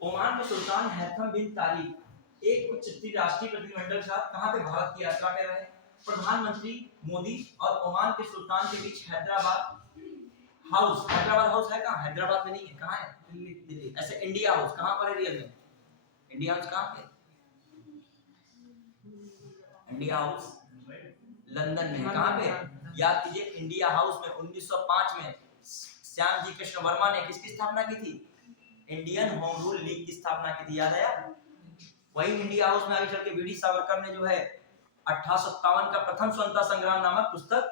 ओमान के सुल्तान हैथम बिन तारिक एक उच्च राष्ट्रीय प्रतिनिधिमंडल के साथ कहां पे भारत की यात्रा कर रहे हैं। प्रधानमंत्री मोदी और ओमान के सुल्तान के बीच हैदराबाद हाउस, हैदराबाद हाउस है कहाँ, हैदराबाद में नहीं है, कहाँ है, दिल्ली। ऐसे इंडिया हाउस कहाँ पर है रियल में, इंडिया हाउस कहाँ पे, इंडिया हाउस लंदन में, कहाँ पे, याद कीजिए, इंडिया हाउस में 1905 में श्याम जी कृष्ण वर्मा ने किसकी स्थापना की थी, इंडियन होम रूल लीग की स्थापना की थी, याद आया। वही इंडिया हाउस में आगे चल के वीडी सावरकर ने जो है 1857 का प्रथम स्वतंत्रता संग्राम नामक पुस्तक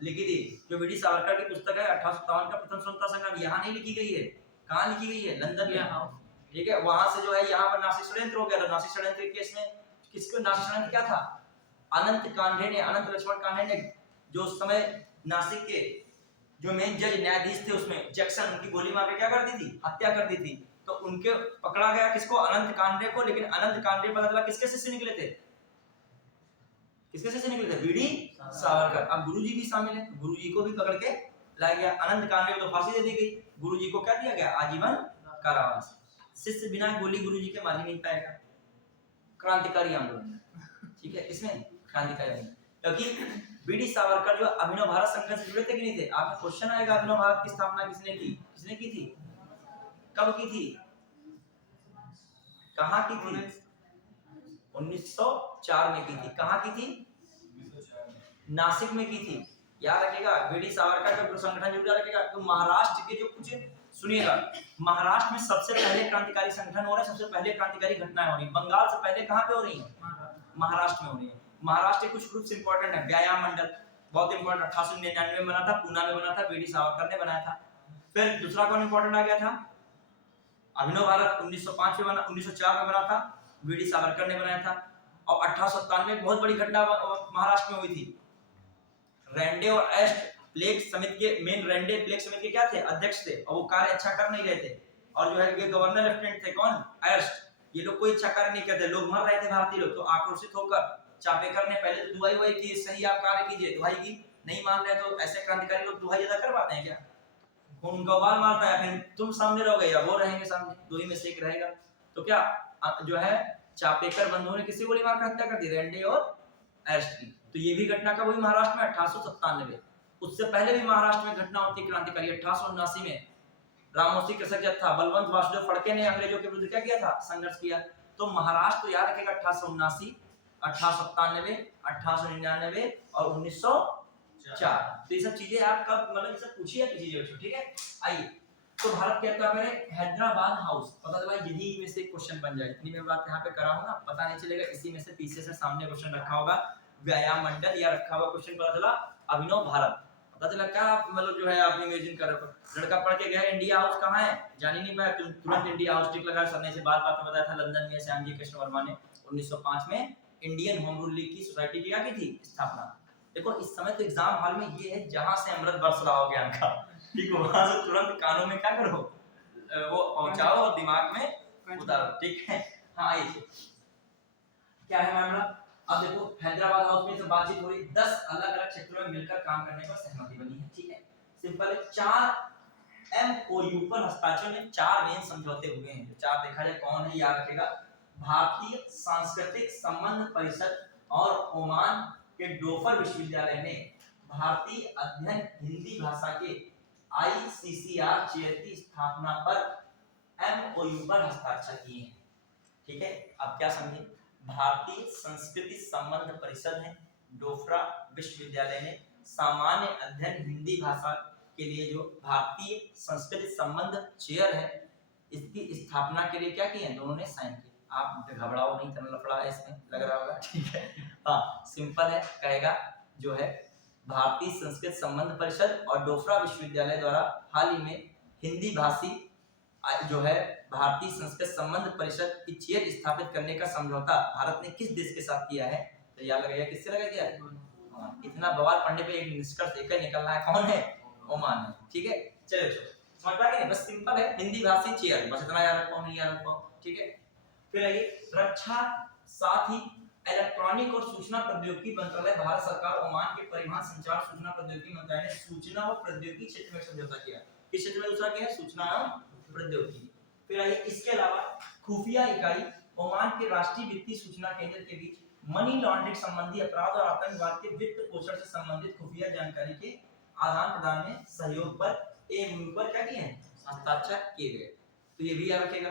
लिखी थी। जो वीडी सावरकर की पुस्तक है 1857 का प्रथम स्वतंत्रता संग्राम, यहाँ नहीं लिखी गई है, कहाँ लिखी गई है, लंदन में, ठीक है। वहां से जो है यहाँ पर नासिक षड्यंत्र हो गया था। नासिक षड्यंत्र केस में किसको, नासिक षड्यंत्र क्या था, अनंत कांडे ने, अनंत लक्ष्मण कांडे ने, जो उस समय नासिक के जो मेन जज न्यायाधीश थे उसमें जैक्सन, उनकी गोली मार के क्या कर दी थी, हत्या कर दी थी। तो उनके पकड़ा गया किसको, अनंत कांडे को, लेकिन अनंत कांडे पता चला किसके शिष्य निकले थे, किसके शिष्य निकले थे, वीडी सावरकर। अब गुरुजी भी शामिल है, गुरुजी को भी पकड़ के लाया गया। अनंत कांडे को तो फांसी दे दी गई, गुरुजी को क्या दिया गया, आजीवन कारावास। शिष्य बिना गोली गुरुजी के मार ही नहीं पाएगा। क्रांतिकारी आंदोलन, ठीक है, इसमें क्रांतिकारी आंदोलन, क्योंकि वीडी सावरकर जो अभिनव भारत संगठन से जुड़े थे कि नहीं थे। आपका क्वेश्चन आएगा, अभिनव भारत की स्थापना किसने की, किसने की थी, कब की थी, कहाँ की थी, 1904 में की थी, कहाँ की थी, नासिक में की थी, याद रखिएगा। वीडी सावरकर का संगठन जुड़ा रखिएगा। तो महाराष्ट्र के जो कुछ सुनिएगा, महाराष्ट्र में सबसे पहले क्रांतिकारी संगठन हो रहा है, सबसे पहले क्रांतिकारी घटनाएं हो रही है। बंगाल से पहले कहाँ पे हो रही है, महाराष्ट्र में हो रही है। महाराष्ट्र के कुछ ग्रुप्स इंपॉर्टेंट है, व्यायाम मंडल बहुत इंपॉर्टेंट, 1899 में बना था, पूना में बना था, वीडी सावरकर ने बनाया था। फिर दूसरा कौन इंपॉर्टेंट आ गया था, अभिनव भारत 1905 में बना, 1904 में बना था, वीडी सावरकर ने बनाया था। और 1897 में बहुत बड़ी घटना महाराष्ट्र में हुई थी। रेंडे और एस्ट प्लेग समिति के, मेन रेंडे प्लेग समिति के क्या थे, अध्यक्ष थे, और वो कार्य अच्छा कर नहीं रहे थे। और जो है ये गवर्नर लेफ्टिनेंट थे कौन, एस्ट, ये लोग कोई अच्छा कार्य नहीं करते, लोग मर रहे थे भारतीय लोग। तो आक्रोशित होकर चापेकर ने पहले तो दुहाई वही की, सही आप कार्य कीजिए, दुहाई की, नहीं मान रहे तो ऐसे क्रांतिकारी लोग दुहाई ज्यादा कर पाते हैं क्या, उनका बाल मारता है, फिर तुम सामने रहोगे या वो रहेंगे सामने, दो ही में से एक रहेगा। तो क्या जो है चापेकर बंधुओं ने किसी गोली मार कर हत्या कर दी, रेंडे और एस्ट की। तो ये भी घटना कब हुई महाराष्ट्र में, 1897। उससे पहले भी महाराष्ट्र में घटना होती क्रांतिकारी, 1879 में रामोसी कृषक जत्था, बलवंत वासुदेव फड़के ने अंग्रेजों के विरुद्ध क्या किया था, संघर्ष किया। तो महाराष्ट्र तो याद रखेगा 1879, 1897, 1899 और 1904। तो ये सब चीजें आप कब, मतलब ये सब पूछिए किसी चीजें, ठीक है। आइए, तो भारत की यात्रा करें, हैदराबाद हाउस, पता चला यही में से क्वेश्चन बन जाए। इतनी मैं बात यहाँ पे करा हूँ ना, पता नहीं चलेगा, इसी में से पीछे से सामने क्वेश्चन रखा होगा, व्यायाम मंडल या रखा हुआ क्वेश्चन पता चला अभिनव भारत, पता चला क्या मतलब जो है आप इमेजिन कर रहे हो। लड़का पढ़ के गया इंडिया हाउस कहाँ है, जान ही नहीं पाया, तुरंत इंडिया हाउस टिक लगा, सरने से बात बात में बताया था, लंदन में श्याम जी कृष्ण वर्मा ने 1905 में इंडियन होम रूल लीग की सोसाइटी की क्या की थी, स्थापना। देखो इस समय तो एग्जाम हॉल में ये है जहां से अमृत बरस रहा हो ज्ञान का, ठीक है, वहां से तुरंत कानों में क्या करो, वो पहुंचाओ और दिमाग में उतारो, ठीक है। हाँ, ये क्या है मामला, अब देखो हैदराबाद हाउस में से बातचीत हो रही, 10 अलग अलग क्षेत्रों में मिलकर काम करने पर सहमति बनी है, ठीक है। सिंपल है, 4 एमओयू पर हस्ताक्षर में 4 मेन समझौते हुए हैं। 4 देखा जाए कौन है, याद रखेगा। भारतीय सांस्कृतिक संबंध परिषद और ओमान के डोफर विश्वविद्यालय ने भारतीय अध्ययन हिंदी भाषा के आईसीसीआर चेयर की स्थापना पर एमओयू पर हस्ताक्षर किए हैं, ठीक है। अब क्या समझे, भारतीय संस्कृति संबंध परिषद है, डोफरा विश्वविद्यालय ने सामान्य अध्ययन हिंदी भाषा के लिए जो भारतीय संस्कृति संबंध चेयर है, इसकी स्थापना के लिए क्या किया, दोनों ने साइन किया। आप घबराओ नहीं, तरह लफड़ा है इसमें लग रहा होगा, ठीक है। हाँ सिंपल है, कहेगा जो है भारतीय संस्कृत संबंध परिषद और डोफरा विश्वविद्यालय द्वारा हाल ही में हिंदी भाषी जो है भारतीय संस्कृत संबंध परिषद की चेयर स्थापित करने का समझौता भारत ने किस देश के साथ किया है, तो याद लगाइए किससे लगा दिया है। इतना बवाल पढ़ने पे एक निष्कर्ष एक ही निकलना है, कौन है, ओमान है, ठीक है। चलो समझ पाए कि बस सिंपल है, हिंदी भाषी चेयर, बस इतना याद रखो, नहीं याद रखो, ठीक है। फिर आइए रक्षा, साथ ही इलेक्ट्रॉनिक और सूचना प्रौद्योगिकी मंत्रालय भारत सरकार ओमान के परिवहन संचार सूचना प्रौद्योगिकी मंत्रालय ने सूचना और प्रौद्योगिकी क्षेत्र में समझौता किया। किस क्षेत्र में, दूसरा क्या है, सूचना और प्रौद्योगिकी। फिर आइए इसके अलावा खुफिया इकाई ओमान के राष्ट्रीय वित्तीय सूचना केंद्र के बीच मनी लॉन्ड्रिंग संबंधी अपराध और आतंकवाद के वित्त पोषण से संबंधित खुफिया जानकारी के आदान प्रदान में सहयोग पर एमओयू पर क्या किए हैं, हस्ताक्षर किए गए। तो ये भी याद रखेगा,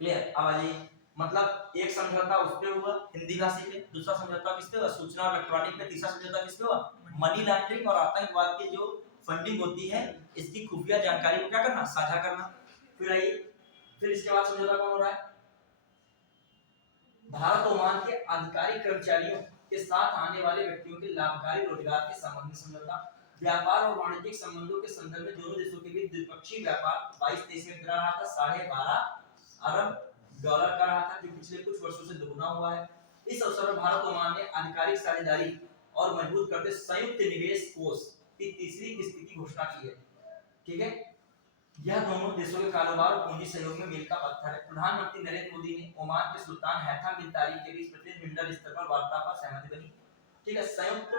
क्लियर। अब आइए मतलब एक समझौता उस पे हुआ हिंदी भाषी पे, दूसरा समझौता किस पे हुआ, सूचना और इलेक्ट्रॉनिक पे, तीसरा समझौता किस पे हुआ, मनी लॉन्ड्रिंग और आतंकवाद के जो फंडिंग होती है इसकी खुफिया जानकारी को क्या करना, साझा करना। फिर आइए फिर इसके बाद समझौता कौन हो रहा है, भारत ओमान के आधिकारिक कर्मचारियों के साथ आने वाले व्यक्तियों के लाभकारी रोजगार के संबंध में समझौता। व्यापार और वाणिज्यिक संबंधों के संदर्भ में दोनों देशों के बीच द्विपक्षीय व्यापार 22-23 में गिरा रहा था, $12.5 अरब का रहा था, जो पिछले कुछ वर्षों से दोगुना हुआ है। इस अवसर पर भारत ओमान ने आधिकारिक साझेदारी और मजबूत करते संयुक्त निवेश कोष की तीसरी किस्त की घोषणा की है, ठीक है। यह दोनों देशों के कारोबार और पूंजी सहयोग में मील का पत्थर है। प्रधानमंत्री नरेंद्र मोदी ने ओमान के सुल्तान हैथम बिन तारिक के बीच प्रतिनिधिमंडल स्तर पर वार्ता पर सहमति बनी, ठीक है। संयुक्त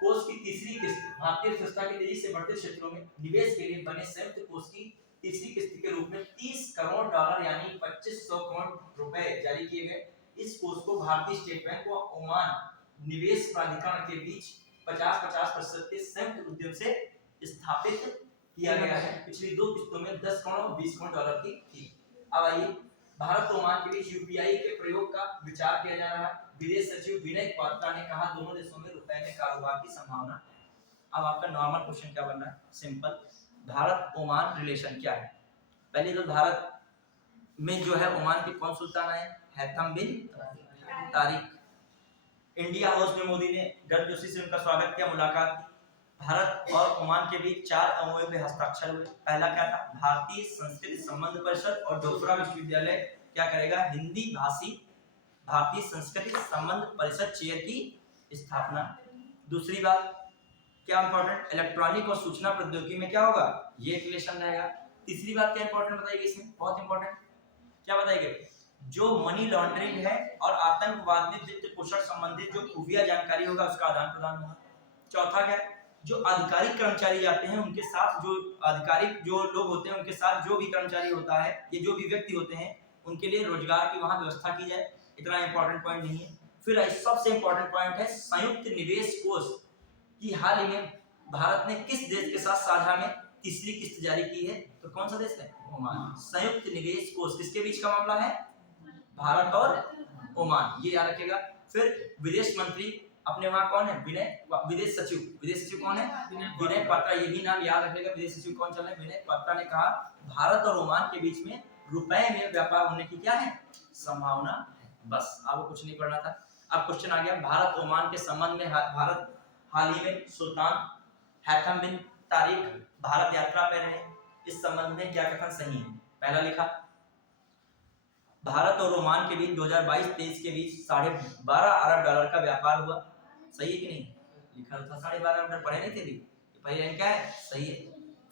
कोष की तीसरी किस्त भारतीय अर्थव्यवस्था के तेजी से बढ़ते क्षेत्रों में निवेश के लिए बने संयुक्त कोष की तीसरी किस्त के रूप में $30 करोड़ यानी 2500 करोड़ रुपए जारी किए गए। इस कोष को भारतीय स्टेट बैंक और ओमान निवेश प्राधिकरण के बीच 50-50% के संयुक्त उद्यम से स्थापित किया गया है। पिछली 2 किस्तों में $10 करोड़ और $20 करोड़ की थी। अब आइए भारत ओमान के बीच यूपीआई के प्रयोग का विचार किया जा रहा है। विदेश सचिव विनय क्वात्रा ने कहा दोनों देशों में रुपए में कारोबार की संभावना। अब आपका नॉर्मल क्वेश्चन क्या बन रहा है, सिंपल, भारत ओमान रिलेशन क्या है। पहले तो भारत में जो है ओमान के कौन सुल्तान आए, हैथम बिन तारिक। इंडिया हाउस में मोदी ने गर्मजोशी से उनका स्वागत किया, मुलाकात की। भारत और ओमान के बीच 4 एमओयू पे हस्ताक्षर हुए। पहला क्या था, भारतीय संस्कृति संबंध परिषद और डोफरा विश्वविद्यालय क्या करेगा, हिंदी भाषी भारतीय संस्कृति संबंध परिषद चेयर की स्थापना। दूसरी बात क्या इंपॉर्टेंट, इलेक्ट्रॉनिक और सूचना प्रौद्योगिकी में क्या होगा, ये रिलेशन रहेगा। तीसरी बात क्या इंपॉर्टेंट बताइए इसमें, बहुत इंपॉर्टेंट, क्या बताइए, जो मनी लॉन्ड्रिंग है और आतंकवाद में वित्त पोषण संबंधित जो खुफिया जानकारी होगा उसका आदान प्रदान होगा। चौथा क्या है, जो आधिकारिक कर्मचारी जाते हैं उनके साथ, जो आधिकारिक जो लोग होते हैं उनके साथ जो भी कर्मचारी होता है, ये जो भी व्यक्ति होते हैं उनके लिए रोजगार की वहां व्यवस्था की जाए। इतना इंपॉर्टेंट पॉइंट नहीं है। फिर सबसे इंपॉर्टेंट पॉइंट है संयुक्त निवेश कोष की हाल ही में भारत ने किस देश के साथ साझा में तीसरी किस्त जारी की है, तो कौन सा देश है, ओमान। संयुक्त निवेश कोष किसके बीच का मामला है, भारत और ओमान, ये याद रखेगा। फिर विदेश मंत्री अपने वहां कौन है, विदेश सचिव कौन है, विनय क्वात्रा, ये भी नाम याद रखेगा। विदेश सचिव कौन चल रहे हैं, विनय क्वात्रा ने कहा भारत और ओमान के बीच में रुपए में व्यापार होने की क्या है, संभावना है। बस आपको कुछ नहीं पढ़ना था। अब क्वेश्चन आ गया, भारत ओमान के संबंध में भारत हाल ही में सुल्तान हैथम बिन तारिक भारत यात्रा पे रहे, इस संबंध में क्या कथन सही है। पहला लिखा, भारत और ओमान के बीच 2022-23 के बीच $12.5 अरब का व्यापार हुआ, सही है कि नहीं, लिखा था 12.5 अरब, पढ़े नहीं थे भी, पहले क्या है, सही है।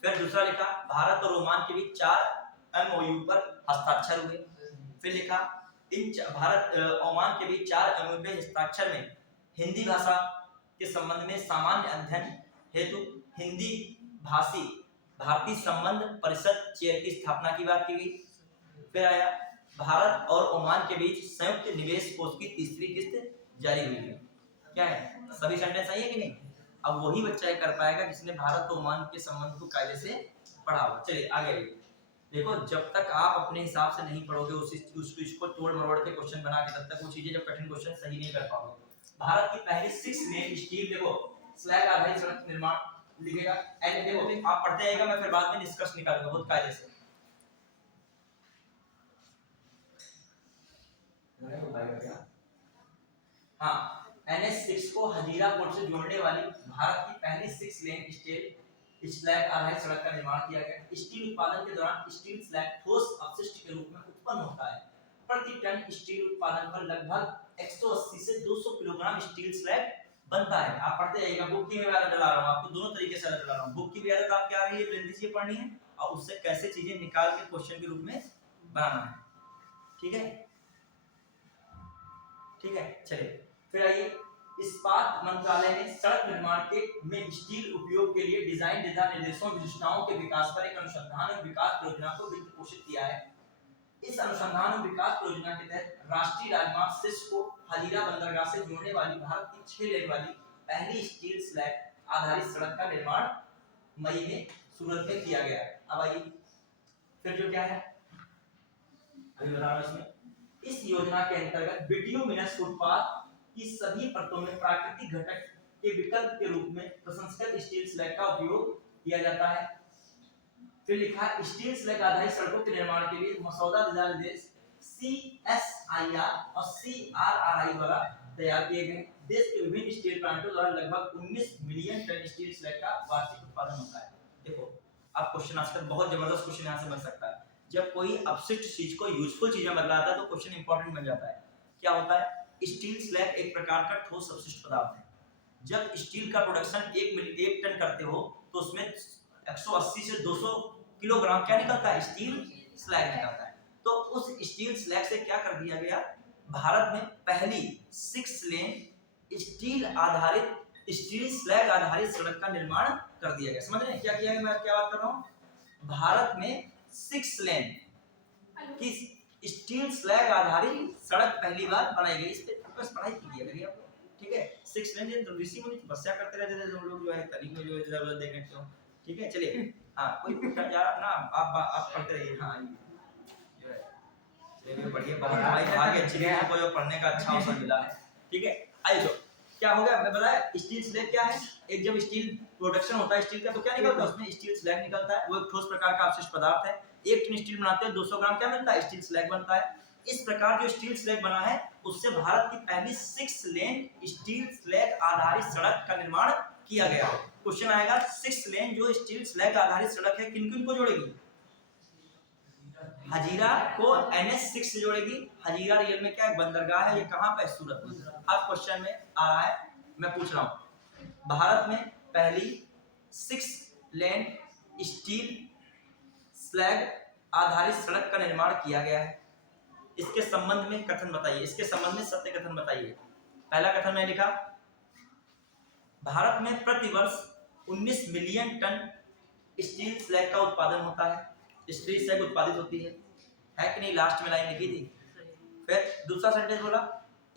फिर दूसरा लिखा, भारत और ओमान के बीच 4 एमओयू पर हस्ताक्षर हुए। फिर लिखा, भारत ओमान के बीच 4 एमओयू पे हस्ताक्षर में हिंदी भाषा के संबंध में सामान्य अध्ययन हेतु हिंदी भाषी भारतीय संबंध परिषद चेयर की स्थापना की बात की गई। फिर आया भारत और ओमान के बीच संयुक्त निवेश कोष की तीसरी किस्त जारी हुई है। क्या है, सभी सेंटेंस सही है कि नहीं? अब वही बच्चा कर पाएगा जिसने भारत और ओमान के संबंध को कायदे से पढ़ा हो। चलिए आगे देखो, जब तक आप अपने हिसाब से नहीं पढ़ोगे इसको तोड़ मरोड़ के क्वेश्चन बना के, तब तक वो चीजें, जब कठिन क्वेश्चन सही नहीं कर पाओगे। भारत की पहली 6 लेन स्टील, देखो स्लैग आधारित सड़क निर्माण लिखेगा। एंड देखो आप पढ़ते आएगा, मैं फिर बाद में निष्कर्ष निकालूंगा बहुत कायदे से। हाँ, NH6 को हजीरा पोर्ट से जोड़ने वाली भारत की पहली 6 लेन स्टील स्लैग आधारित सड़क का निर्माण किया गया। स्टील उत्पादन के दौरान स्टील स्लैग ठोस अपशिष्ट के रूप में उत्पन्न होता है। प्रति टन स्टील उत्पादन पर लगभग 180 से 200 किलोग्राम स्टील स्लैग बनता है। आप पढ़ते जाइएगा, बुक की भी आदत डला रहा हूँ आपको, दोनों तरीके से आदत डला रहा हूँ। बुक की भी आदत आपकी आ रही है, जल्दी से पढ़नी है और उससे कैसे चीजें निकाल के क्वेश्चन के रूप में बनाना है। ठीक है, ठीक है। चलिए फिर आइए, इस्पात मंत्रालय ने सड़क निर्माण के में स्टील उपयोग के लिए डिजाइन दिशा निर्देशों विशिष्टताओं के विकास पर एक अनुसंधान और विकास परियोजना को वित्त पोषित किया है। इस अनुसंधान और विकास परियोजना के तहत राष्ट्रीय राजमार्ग 6 को हजीरा बंदरगाह से जोड़ने वाली भारत की 6 लेन वाली पहली स्टील स्लैग आधारित सड़क का निर्माण मई में सूरत में किया गया। अब आइए फिर जो क्या है अभी बता रहा हूं इसमें। इस योजना के अंतर्गत बिट्यूमिनस फुटपाथ की सभी परतों में प्राकृतिक घटक के विकल्प के रूप में प्रसंस्कृत स्टील स्लैग का उपयोग किया जाता है। फिर लिखा है, स्टील स्लैग आधारित सड़कों के निर्माण के लिए मसौदा दिशा निर्देश CSIR और CRRI द्वारा तैयार किए गए। देश के विभिन्न स्टील प्लांटों द्वारा लगभग 19 मिलियन टन स्टील स्लैग का वार्षिक उत्पादन होता है। देखो अब क्वेश्चन आजकल बहुत जबरदस्त क्वेश्चन यहाँ से बन सकता है। जब कोई अपशिष्ट चीज को यूजफुल चीज में बदलाता है तो क्वेश्चन इंपॉर्टेंट बन जाता है। क्या होता है, स्टील स्लैग एक प्रकार का ठोस अपशिष्ट पदार्थ है। जब स्टील का प्रोडक्शन 1 टन करते हो तो उसमें 180 से 200 किलोग्राम क्या निकलता है, स्टील स्लैग निकलता है। तो उस स्टील स्लैग से क्या कर दिया गया, भारत में पहली 6 लेन स्टील स्लैग आधारित सड़क का निर्माण कर दिया गया। समझ रहे हैं क्या किया गया, मैं क्या बात कर रहा हूँ। भारत में 6 लेन की स्टील स्लैग आधारित सड़क पहली बार बनाई गई। इस पे बस पढ़ाई कीजिए अगर आप, ठीक है। 6 लेन ये तो ऋषि मुनि तपस्या करते रहते थे हम लोग, जो है तरीके में जो इधर उधर देखने को, ठीक है। चलिए हाँ, कोई पूछा जा ना, आप पढ़ते रहिए। हाँ जो है चलिए बढ़िया, बहुत भाई भाग्य अच्छी है आपको जो पढ़ने का अच्छा अवसर मिला है, ठीक है। आइए जो क्या हो गया मैं बताया, स्टील स्लैग क्या है, एक जब स्टील प्रोडक्शन होता है स्टील का तो क्या निकलता है, उसमें स्टील स्लैग निकलता है। वो एक ठोस प्रकार का अपशिष्ट पदार्थ है। 1 टन स्टील बनाते हैं 200 ग्राम क्या मिलता है, स्टील स्लैग बनता है। इस प्रकार जो स्टील स्लैग बना है उससे भारत की पहली 6 लेन स्टील स्लैग आधारित सड़क का निर्माण किया गया। क्वेश्चन आएगा 6 लेन जो स्टील स्लैग आधारित सड़क है किन किन को जोड़ेगी, हजीरा को NH6 से जोड़ेगी। हजीरा रियल में क्या है, बंदरगाह है, ये कहां पे, सूरत में। अब क्वेश्चन में आ रहा है, मैं पूछ रहा हूं, भारत में पहली 6 लेन स्टील स्लैग आधारित सड़क का निर्माण किया गया है। इसके संबंध में कथन बताइए, इसके संबंध में सत्य कथन बताइए। पहला कथन में लिखा, भारत में प्रति वर्ष 19 मिलियन टन स्टील स्लैग का उत्पादन होता है। स्टील स्लैग उत्पादित होती है कि नहीं, लास्ट में लाइन लिखी थी। फिर दूसरा सेंटेंस बोला,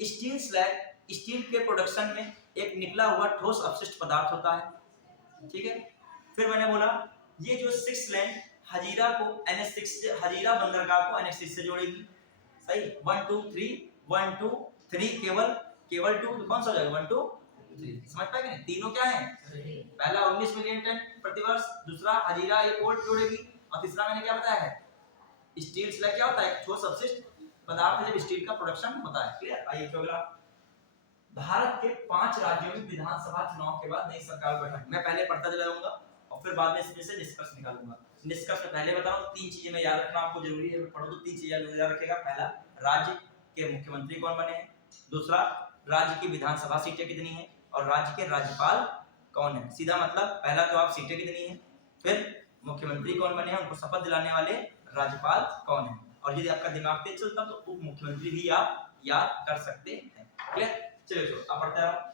स्टील स्लैग स्टील के प्रोडक्शन में एक निकला हुआ ठोस अपशिष्ट पदार्थ होता है, ठीक है। फिर मैंने बोला ये जो 6 लेन हजीरा को NH6 से, हजीरा बंदरगाह को NH6 से जोड़ेगी। सही, 1 2 3 1 2 3 केवल 2 कौन सा हो जाएगा, 1 2 3 समझ पाए कि नहीं, तीनों क्या है, पहला 19 मिलियन टन प्रतिवर्ष, दूसरा हजीरा एक पोर्ट जोड़ेगी, और तीसरा मैंने क्या बताया है, स्टील स्लैग क्या होता है, एक ठोस अपशिष्ट पदार्थ जब स्टील का प्रोडक्शन होता है। क्लियर। आइए अगला, भारत के 5 राज्यों में विधानसभा चुनाव के बाद नई सरकार गठन। मैं पहले पढ़ता चला जाऊंगा और फिर बाद में इसमें से निष्कर्ष निकालूंगा। निष्कर्ष में पहले बताऊं 3 चीजें मैं याद रखना आपको जरूरी है, पढ़ो तो 3 चीजें याद रखेगा। पहला, राज्य के मुख्यमंत्री कौन बने हैं। दूसरा, राज्य की विधानसभा सीटें कितनी हैं, और राज्य के राज्यपाल कौन है। सीधा मतलब पहला तो आप सीटें कितनी हैं, फिर मुख्यमंत्री कौन बने हैं, उनको शपथ दिलाने वाले राज्यपाल कौन है। और यदि आपका दिमाग तेज चलता तो उप मुख्यमंत्री भी आप याद कर सकते हैं। क्लियर? चलिए अब पढ़ते हैं।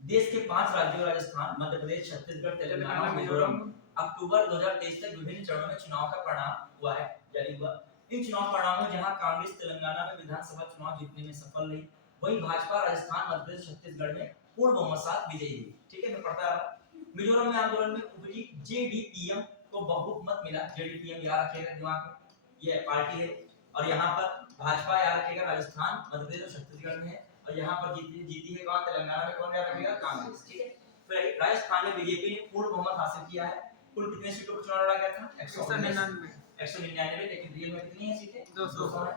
देश के 5 राज्यों राजस्थान, मध्य प्रदेश, छत्तीसगढ़, तेलंगाना, मिजोरम अक्टूबर 2023 तक विभिन्न चरणों में चुनाव का परिणाम हुआ है, जारी हुआ। इन चुनाव परिणामों में जहां कांग्रेस तेलंगाना में विधानसभा चुनाव जीतने में सफल रही, वहीं भाजपा राजस्थान, मध्य प्रदेश, छत्तीसगढ़ में पूर्ण बहुमत साथ विजयी हुई। ठीक है, मैं पढ़ता रहा। मिजोरम में आंदोलन में उपजी जेडीपीएम को बहुमत मिला। जेडीपीएम याद रखिएगा दिमाग में, ये पार्टी है। और यहाँ पर भाजपा याद रखिएगा राजस्थान, मध्य प्रदेश और छत्तीसगढ़ में है। और यहाँ पर जीती है कौन? तेलंगाना में कौन याद रखिएगा? कांग्रेस। ठीक है, फिर राजस्थान में बीजेपी ने पूर्ण बहुमत हासिल किया है। कुल कितने सीटों पर चुनाव लड़ा गया था? 199, लेकिन रियल में कितनी है सीटें? 200 है।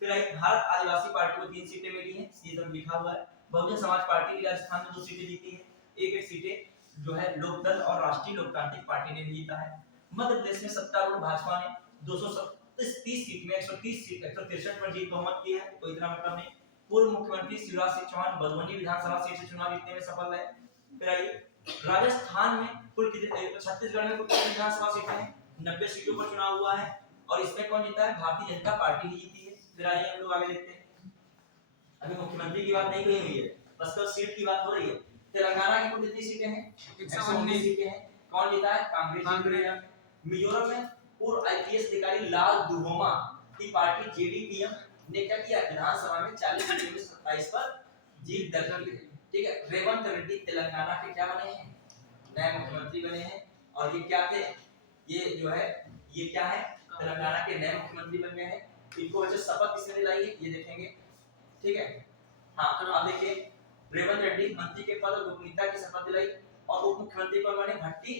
फिर भारत आदिवासी पार्टी को 3 सीटें मिली हैं, सीधे लिखा हुआ है। बहुजन समाज पार्टी की राजस्थान में 2 सीटें जीती है। एक सीटें जो है लोकदल और राष्ट्रीय लोकतांत्रिक पार्टी ने जीता है। मध्य प्रदेश में सत्तारूढ़ भाजपा ने 230 सीट में 130 सीट 163 पर जीत बहुमत की है, कोई इतना मतलब नहीं। पूर्व मुख्यमंत्री शिवराज सिंह चौहान मधुबनी विधानसभा सीट से चुनाव जीतने में सफल रहे। फिर आइए राजस्थान में कुल कितने, छत्तीसगढ़ में कुल कितनी विधानसभा सीटें हैं? 90 सीटों पर चुनाव हुआ है। और इसमें कौन जीता है? भारतीय जनता पार्टी ही जीती है। फिर आइए हम लोग आगे देखते हैं। अभी मुख्यमंत्री की बात नहीं हुई है, बस तो सीट की बात हो रही है। तेलंगाना की कुल कितनी सीटें हैं? 119 सीटें हैं। कौन जीता है? कांग्रेस। मिजोरम में पूर्व आईपीएस अधिकारी लाल दुहोमा की पार्टी जेडीपीएम ने क्या किया? विधानसभा में 40 सीटों में 27 पर जीत दर्ज की। ठीक है, रेवंत रेड्डी तेलंगाना के क्या बने हैं? नए मुख्यमंत्री बने हैं। और ये क्या थे? ये जो है ये क्या है? तेलंगाना के नए मुख्यमंत्री बन गए हैं। इनको वैसे शपथ किसने दिलाई है ये देखेंगे। ठीक है, हाँ अब देखिए, रेवंत रेड्डी मंत्री के पद और गोपनीयता की शपथ दिलाई। और उप मुख्यमंत्री कौन बने? भट्टी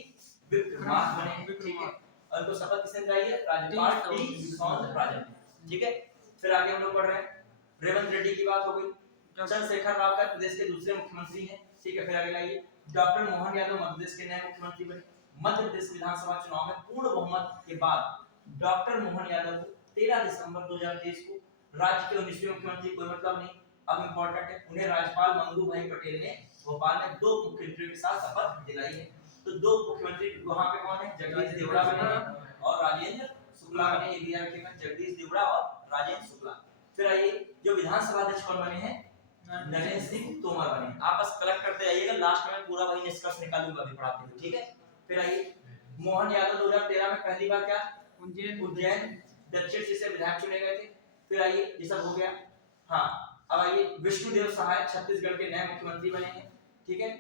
विक्रमार्क बने। ठीक है, और इनको शपथ किसने दिलाई है? राज्यपाल टी सौंदरराजन। ठीक है, फिर आगे हम लोग पढ़ रहे हैं। रेवंत रेड्डी की बात हो गई। चंद्रशेखर राव का प्रदेश के दूसरे मुख्यमंत्री हैं। ठीक है, फिर आगे लाइए। डॉक्टर मोहन यादव मध्य प्रदेश के नए मुख्यमंत्री बने। मध्य प्रदेश विधानसभा चुनाव में पूर्ण बहुमत के बाद डॉक्टर मोहन यादव को 13 दिसंबर 2023 को राज्य के 19वें मुख्यमंत्री, कोई मतलब नहीं, अब इंपॉर्टेंट है, उन्हें राज्यपाल मंगू भाई पटेल ने भोपाल में 2 मुख्यमंत्रियों के साथ शपथ दिलाई है। तो 2 मुख्यमंत्री वहां पे कौन है? जगदीश देवड़ा बने हैं और राजेंद्र शुक्ला बने। ये भी याद रखिएगा, जगदीश देवड़ा और राजेंद्र शुक्ला। फिर आइए, जो विधानसभा अध्यक्ष कौन बने हैं? नरेंद्र सिंह तोमर बने। आप बस कलेक्ट करते जाइएगा, लास्ट में पूरा वही निष्कर्ष निकालूंगा अभी पढ़ाते हुए। ठीक है, फिर आइए, मोहन यादव 2013 में पहली बार क्या उज्जैन दक्षिण से विधायक चुने गए थे। फिर आइए, ये सब हो गया। हाँ, अब आइए, विष्णुदेव सहाय छत्तीसगढ़ के नए मुख्यमंत्री बने हैं। ठीक है,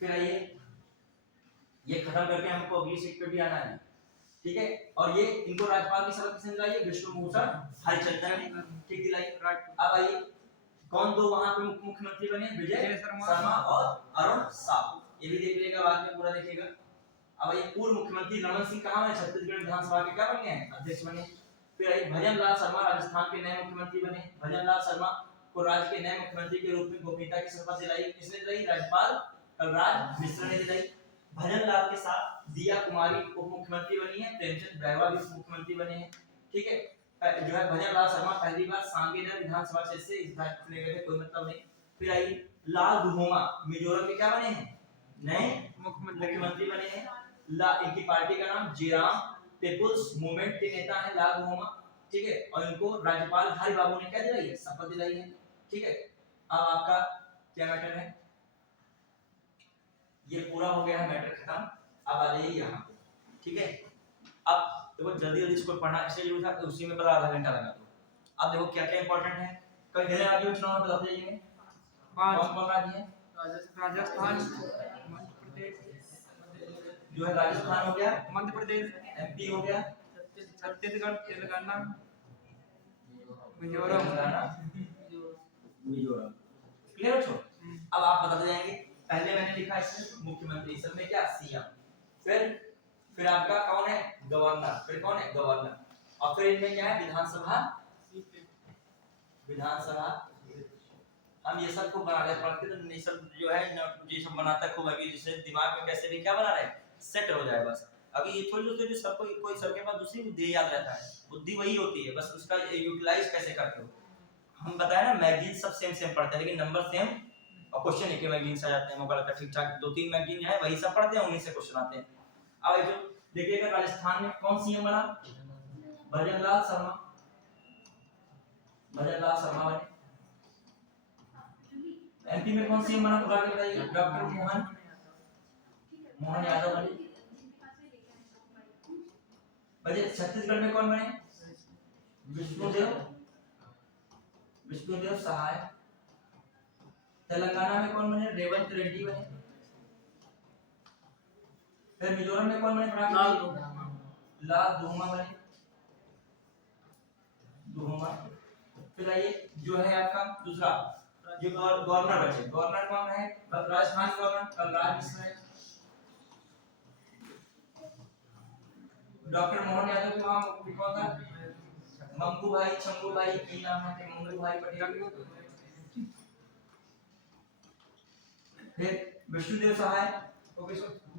फिर आइए, ये खत्म करके हमको अगली सीट पे भी आना है। ठीक है, और ये इनको राज्यपाल की शपथ किसने दिलाई है? विष्णुभूषण हरिचंदन ने। ठीक दिलाई। अब आइए, कौन 2 वहां पे मुख्यमंत्री बने? विजय शर्मा और अरुण साहू। ये भी देख लेगा, बाद में पूरा देखिएगा। अब ये पूर्व मुख्यमंत्री रमन सिंह कहां है? छत्तीसगढ़ विधानसभा के क्या बन गए हैं? अध्यक्ष बने। फिर आइए, भजन लाल शर्मा राजस्थान के नए मुख्यमंत्री बने। भजन लाल शर्मा को राज्य के नए मुख्यमंत्री के रूप में गोपनीयता की शपथ दिलाई। किसने दिलाई? राज्यपाल कलराज मिश्र ने दिलाई। भजन लाल के साथ दिया कुमारी उप मुख्यमंत्री बनी है। प्रेमचंद बैरवा भी उप मुख्यमंत्री बने हैं। ठीक है, जो है भजन लाल शर्मा पहली बार सांगेनर विधानसभा क्षेत्र से इस बार चुने गए थे, कोई मतलब नहीं। फिर आई लाल दुहोमा मिजोरम के क्या बने हैं? नए मुख्यमंत्री बने हैं। इनकी पार्टी का नाम जेराम पीपुल्स मूवमेंट के नेता है लाल दुहोमा। ठीक है, और इनको राज्यपाल हरि बाबू ने क्या दिलाई है? शपथ दिलाई है। ठीक है, अब आपका क्या मैटर है? ये पूरा हो गया है मैटर खत्म। अब आ जाइए यहाँ पे। ठीक है, अब देखो जल्दी जल्दी इसको पढ़ना इसलिए जरूरी था कि उसी में पता आधा घंटा लगा। तो अब देखो क्या क्या इंपॉर्टेंट है। कई जिले राज्यों के चुनाव बताते जाइए। कौन कौन राज्य है? राजस्थान, मध्य प्रदेश, जो है राजस्थान हो गया, मध्य प्रदेश, एमपी हो गया, छत्तीसगढ़, तेलंगाना, मिजोरम। क्लियर हो? अब आप बताते जाएंगे। पहले मैंने लिखा इसमें मुख्यमंत्री, सब में क्या? सीएम। फिर आपका कौन है? गवर्नर। फिर कौन है? गवर्नर। और फिर इनमें क्या है? विधानसभा। हम ये सब को बना रहे पढ़ते तो ये सब जो है ये सब बनाता है खूब, अभी जिससे दिमाग में कैसे भी क्या बना रहे सेट हो जाए बस। अभी ये थोड़ी होती है जो सबको कोई सबके पास दूसरी बुद्धि याद रहता है, बुद्धि वही होती है, बस उसका यूटिलाइज कैसे करते हो। हम बताए ना मैगजीन सब सेम पढ़ते हैं लेकिन नंबर सेम और क्वेश्चन एक ही मैगजीन से आ जाते हैं। मौका लगता है ठीक ठाक 2-3 मैगजीन है वही सब पढ़ते हैं, उन्हीं से क्वेश्चन आते हैं। अब जो देखिएगा राजस्थान में कौन सीएम बना? भजनलाल शर्मा। भजनलाल शर्मा बने। एमपी में कौन सीएम बना? बता के बताइए। डॉक्टर मोहन यादव बने। बजे छत्तीसगढ़ में कौन बने? विष्णुदेव सहाय। तेलंगाना में कौन बने? रेवंत रेड्डी बने। फिर मिजोरम में कौन बने? लाल धूमा बने। धूमा। फिर आइए जो है आपका दूसरा जो गवर्नर बचे। गवर्नर कौन है? राजस्थान गवर्नर कलराज मिश्र है। डॉक्टर मोहन यादव के वहां कौन था? मंगू भाई चंगू भाई की नाम है मंगू भाई पटेल। फिर विष्णुदेव सहाय को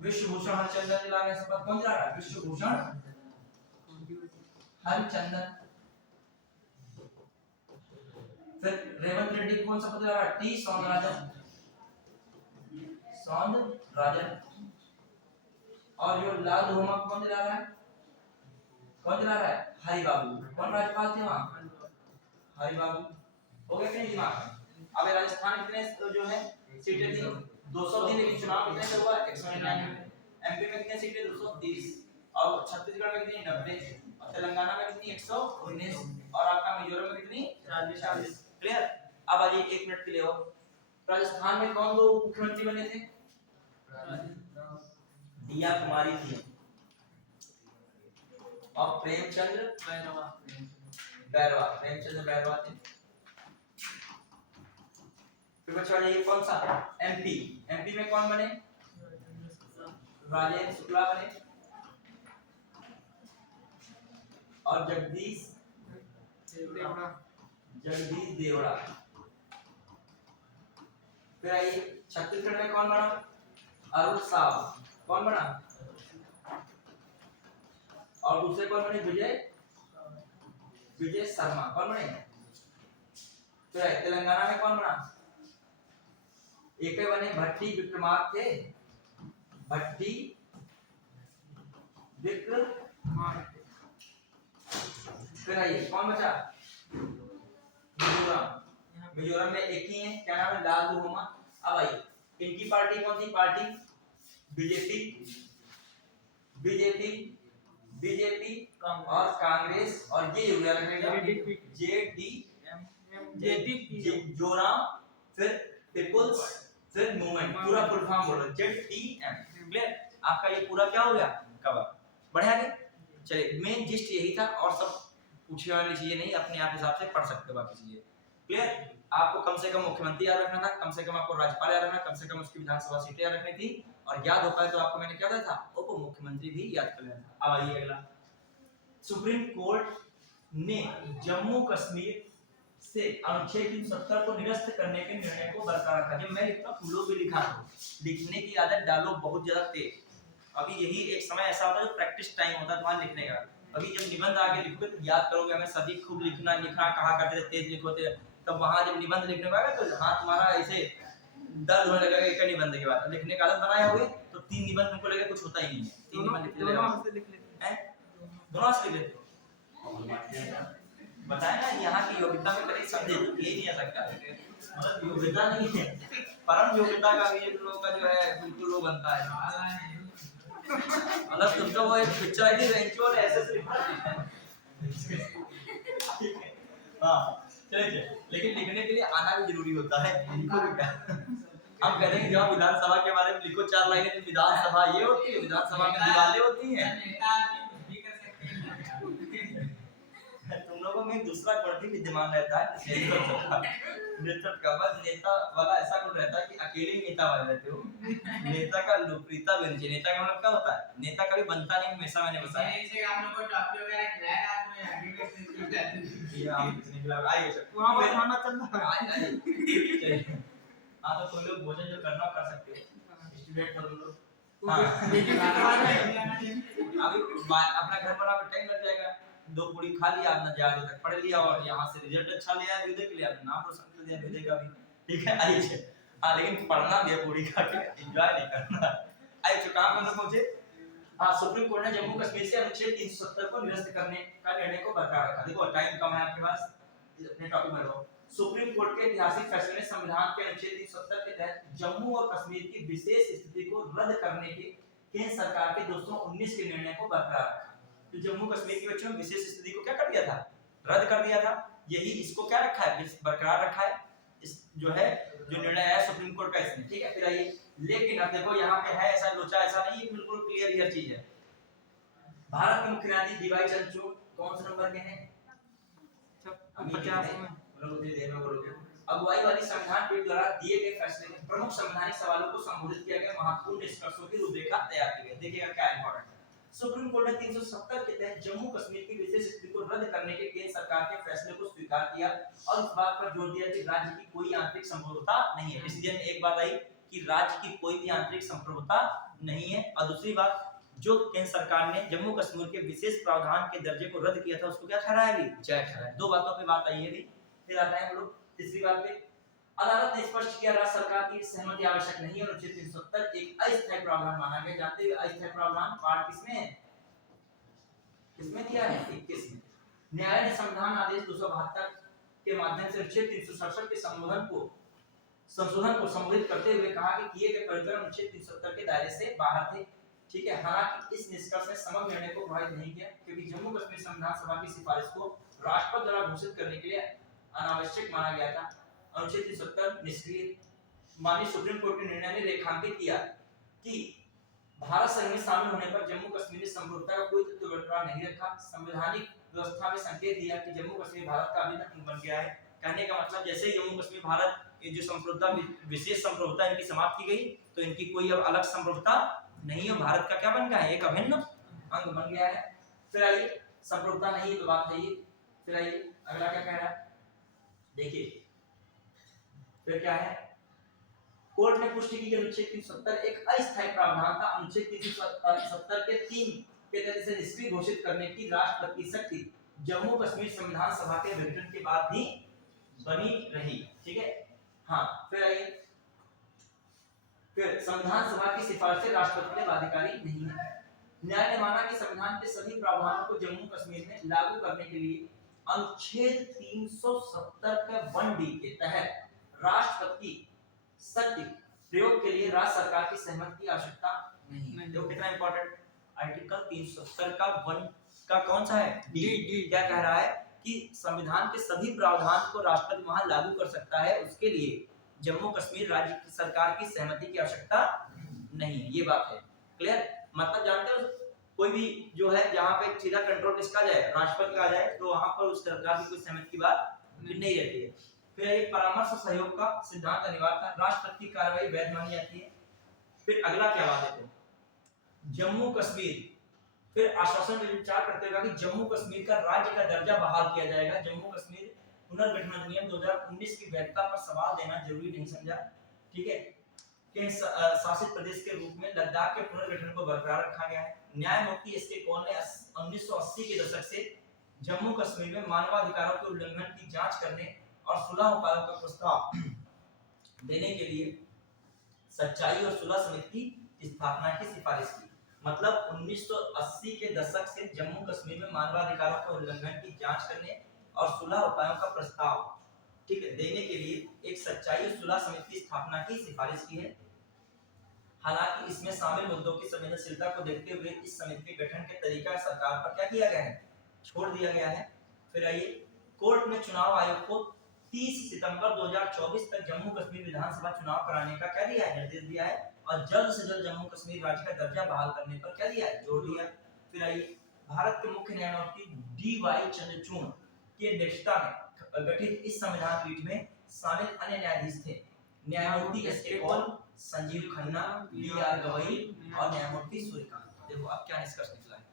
विश्वभूषण हरिचंदन दिलाने शपथ कौन दिला रहा है? विश्वभूषण हरिचंदन। फिर रेवंत रेड्डी कौन शपथ दिला रहा है? टी सौंदरराजन। सौंदरराजन। और जो लाल धूमा कौन दिला रहा है? कौन दिला रहा है? हरि बाबू। कौन राज्यपाल थे वहां? हरि बाबू। हो गया कि नहीं दिमाग में? अब राजस्थान कितने जो है सीटें थी? 203। लेकिन चुनाव कितने से हुआ? 199। एमपी में कितने सीटें? 230। और छत्तीसगढ़ में कितनी? 90। और तेलंगाना में कितनी? 119। और आपका मिजोरम में कितनी? 40। क्लियर? अब आइए 1 मिनट के लिए हो। राजस्थान में कौन दो मुख्यमंत्री बने थे? दिया कुमारी थी और प्रेमचंद्र बैरवा। प्रेमचंद्र बैरवा थे। फिर बच्चा ये कौन सा? एमपी। एमपी में कौन बने? राजेंद्र शुक्ला बने और जगदीश देवड़ा। फिर आइए छत्तीसगढ़ में कौन बना? अरुण साव। कौन बना? और दूसरे कौन बने? विजय शर्मा। कौन बने? फिर तेलंगाना में कौन बना? एक बने भट्टी विक्रमादित्य। भट्टी विक्रमादित्य। फिर आइए कौन बचा? मिजोरम। मिजोरम में एक ही है, क्या नाम है? लाल धूमा। अब आइए इनकी पार्टी कौन सी? पार्टी बीजेपी और कांग्रेस। और ये यूरिया लगेगा जेडी जोराम। फिर पीपुल्स फिर मूवमेंट। पूरा फुल फॉर्म बोलो जेटीएम। क्लियर? आपका ये पूरा क्या हो गया? कवर। बढ़िया है? चलिए मेन जिस्ट यही था और सब पूछने वाली चीजें नहीं, अपने आप हिसाब से पढ़ सकते हो बाकी चीजें। क्लियर? आपको कम से कम मुख्यमंत्री याद रखना था, कम से कम आपको राज्यपाल याद रखना, कम से कम उसकी विधानसभा सीटें याद रखनी थी। और याद हो पाए तो आपको मैंने क्या दिया था? उप मुख्यमंत्री भी याद कर लेना था। अब आइए अगला। सुप्रीम कोर्ट ने जम्मू कश्मीर से अनुच्छेद 370 को निरस्त करने के निर्णय को बरकरार रखा। जब मैं लिखता हूं लोग भी लिखा करो, लिखने की आदत डालो बहुत ज्यादा तेज। अभी यही एक समय ऐसा होता है जो प्रैक्टिस टाइम होता है तुम्हारा लिखने का। अभी जब निबंध आगे लिखोगे तो याद करोगे हमें सभी खूब लिखना कहा करते थे, तेज लिखो थे। तब वहां जब निबंध लिखने आएगा तो हाँ तुम्हारा ऐसे दर्द होने लगेगा एक निबंध के बाद। लिखने का आदत बनाए होगे तो 3 निबंध तुमको लगेगा कुछ होता ही नहीं है। 3 निबंध लिख लेते हैं। दोनों से लिख लेते हो। बताए ना यहाँ की योग्यता में कभी संदेह ये नहीं आ सकता। मतलब योग्यता नहीं है, परम योग्यता का भी लोगों का जो है बिल्कुल वो बनता है। मतलब तुम तो वो एक पिक्चर आई थी रेंचो और ऐसे से लिखा हाँ चलिए। लेकिन लिखने के लिए आना भी जरूरी होता है। लिखो क्या हम कहते हैं जब विधानसभा के बारे में लिखो 4 लाइनें तो विधानसभा ये होती है, विधानसभा में दीवारें होती हैं। तुम लोगों में दूसरा गुण भी विद्यमान रहता है नेतृत्व का। बस नेता वाला ऐसा गुण रहता है कि अकेले नेता बन रहते हो। नेता का लोकप्रियता भी होनी चाहिए। नेता का मतलब क्या होता है? नेता कभी बनता नहीं, हमेशा मैंने बताया। आप लोगों को टॉफी वगैरह खिलाया रात में आगे के आइए सर वहां पर खाना चल रहा है। आइए हां तो तुम लोग भोजन जो करना कर सकते हो स्टूडेंट हो लोग। हां अभी अपना घर बनाने में टाइम लग जाएगा। 2 पूरी खा लिया, अपना ज्यादा तक पढ़ लिया और यहाँ से रिजल्ट अच्छा ले आया विदे के लिए, अपना नाम रोशन कर दिया विदे का भी। ठीक है आइए हाँ लेकिन पढ़ना भी है पूरी खा के, एंजॉय नहीं करना। आइए काम करने पहुंचे हाँ, सुप्रीम कोर्ट ने जम्मू कश्मीर से अनुच्छेद 370 को निरस्त करने का निर्णय को बरकरार रखा। देखो टाइम कम है आपके पास, अपने टॉपिक में रहो। सुप्रीम कोर्ट के ऐतिहासिक फैसले ने संविधान के अनुच्छेद 370 के तहत जम्मू और कश्मीर की विशेष स्थिति को रद्द करने के केंद्र सरकार के 219 के निर्णय को बरकरार रखा। तो जम्मू कश्मीर के बच्चों विशेष स्थिति को क्या कर दिया था? रद्द कर दिया था। यही इसको क्या रखा है? बरकरार रखा है। इस जो है जो निर्णय है सुप्रीम कोर्ट का इसमें, ठीक है। फिर आइए, लेकिन अब देखो यहाँ पे है ऐसा लोचा ऐसा नहीं, बिल्कुल क्लियर चीज है। भारत के मुख्य न्यायाधीश डीवाई चंद्रचूड़ कौन से नंबर के हैं? 50 में। अगुवाई वाली संविधान पीठ द्वारा दिए गए फैसले में प्रमुख संवैधानिक सवालों को संबोधित किया गया, महत्वपूर्ण निष्कर्षों की रूपरेखा तैयार की गई। देखिएगा क्या इंपॉर्टेंट है। सुप्रीम कोर्ट ने 370 के तहत जम्मू कश्मीर की विशेष स्थिति को रद्द करने के केंद्र सरकार के फैसले को स्वीकार किया और इस बात पर जोर दिया कि राज्य की कोई आंतरिक संप्रभुता नहीं है। डिसीजन में एक बात आई कि राज्य की कोई भी आंतरिक संप्रभुता नहीं है, और दूसरी बात जो केंद्र सरकार ने जम्मू कश्मीर के विशेष प्रावधान के दर्जे को रद्द किया था उसको क्या ठहराया भी? जय ठहराया। दो बातों पे बात आई है भी। फिर आता है हम लोग तीसरी बात पे। अदालत ने स्पष्ट किया राज्य सरकार की सहमति आवश्यक नहीं है और अनुच्छेद 370 एक अस्थायी प्रावधान माना गया। जानते हैं अस्थायी प्रावधान पार्ट किसमें है? किसमें दिया है? 21 में। न्यायालय ने संविधान आदेश 272 के माध्यम से अनुच्छेद 367 के संशोधन को संबोधित करते हुए कहा कि किए गए परिवर्तन अनुच्छेद 370 के दायरे से बाहर थे, ठीक है। हालांकि इस निष्कर्ष ने समग्र निर्णय को प्रभावित नहीं किया क्योंकि जम्मू कश्मीर संविधान सभा की सिफारिश को राष्ट्रपति द्वारा घोषित करने के लिए अनावश्यक माना गया था। अनुच्छेद 370 निष्क्रिय। माननीय सुप्रीम कोर्ट के निर्णय ने रेखांकित किया कि भारत संघ में शामिल होने पर जम्मू कश्मीर ने संप्रभुता का कोई तत्व बरकरार नहीं रखा। संवैधानिक व्यवस्था में संकेत दिया कि जम्मू कश्मीर भारत का अभिन्न अंग बन गया है। कहने का मतलब जैसे ही जम्मू कश्मीर भारत ये जो संप्रभुता विशेष संप्रभुता इनकी समाप्त की गई तो इनकी कोई अब अलग संप्रभुता नहीं है, भारत का क्या बन गया है? एक अभिन्न अंग बन गया है। फिर आइए, संप्रभुता नहीं तो बात है ये। फिर आइए अगला क्या कह रहा है, देखिए फिर क्या है। कोर्ट ने पुष्टि की कि अनुच्छेद 370 एक अस्थायी प्रावधान था। अनुच्छेद 370 के 3 के तहत इसे निष्क्रिय घोषित करने की राष्ट्रपति की शक्ति जम्मू कश्मीर संविधान सभा के विघटन के बाद भी बनी रही, ठीक है। हाँ, फिर आइए, फिर संविधान सभा की सिफारिश से राष्ट्रपति के बाध्यकारी नहीं है। न्यायालय ने माना कि संविधान के सभी प्रावधानों को जम्मू कश्मीर में लागू करने के लिए अनुच्छेद 370 के 1D के तहत राष्ट्रपति की शक्ति प्रयोग के लिए राज्य सरकार की सहमति की आवश्यकता नहीं है। देखो कितना इंपॉर्टेंट, आर्टिकल 370 का 1 का कौन सा है? डी। क्या कह रहा है कि संविधान के सभी प्रावधान को राष्ट्रपति वहां लागू कर सकता है, उसके लिए जम्मू कश्मीर राज्य की सरकार की सहमति की आवश्यकता नहीं है। ये बात है क्लियर। मतलब जानते हो कोई भी जो है जहां पे सीधा कंट्रोल किसका जाए? राष्ट्रपति का आ जाए, तो वहां पर उस सरकार की कोई सहमति की बात नहीं रहती है। फिर एक परामर्श सहयोग का सिद्धांत अनिवार्य था, राष्ट्रपति की कार्रवाई वैध मानी जाती है। फिर अगला क्या बात है, जम्मू कश्मीर फिर आश्वासन में विचार करते हुए कि जम्मू कश्मीर का राज्य का दर्जा बहाल किया जाएगा। जम्मू कश्मीर पुनर्गठन अधिनियम 2019 की वैधता पर सवाल देना जरूरी नहीं समझा, ठीक है। केंद्र शासित प्रदेश के रूप में लद्दाख के पुनर्गठन को बरकरार रखा गया है। न्यायमूर्ति एसके कौल ने 1980 के दशक से जम्मू कश्मीर में मानवाधिकारों के उल्लंघन की जांच करने और सुलह उपायों का प्रस्ताव देने के लिए सच्चाई और सुलह समिति की स्थापना की सिफारिश की। मतलब 1980 के दशक से जम्मू कश्मीर में मानवाधिकारों के उल्लंघन की जांच करने और सुलह उपायों का प्रस्ताव, ठीक है, देने के लिए एक सच्चाई और सुलह समिति की स्थापना की सिफारिश की है। हालांकि इसमें शामिल मुद्दों की संवेदनशीलता को देखते हुए इस समिति के गठन के तरीका सरकार पर क्या किया गया है? छोड़ दिया गया है। फिर आइए, कोर्ट ने चुनाव आयोग को 30 सितंबर 2024 तक जम्मू कश्मीर विधानसभा चुनाव कराने का क्या दिया है? निर्देश दिया है, और जल्द से जल्द जम्मू कश्मीर राज्य का दर्जा बहाल करने पर क्या दिया है? जोर दिया। फिर आइए, भारत के मुख्य न्यायमूर्ति डीवाई चंद्रचूड़ की अध्यक्षता में गठित इस संविधान पीठ में शामिल अन्य न्यायाधीश थे न्यायमूर्ति एसके कौल, संजीव खन्ना, बी.आर. गवई और न्यायमूर्ति सूर्यकांत। देखो अब क्या निष्कर्ष निकला है,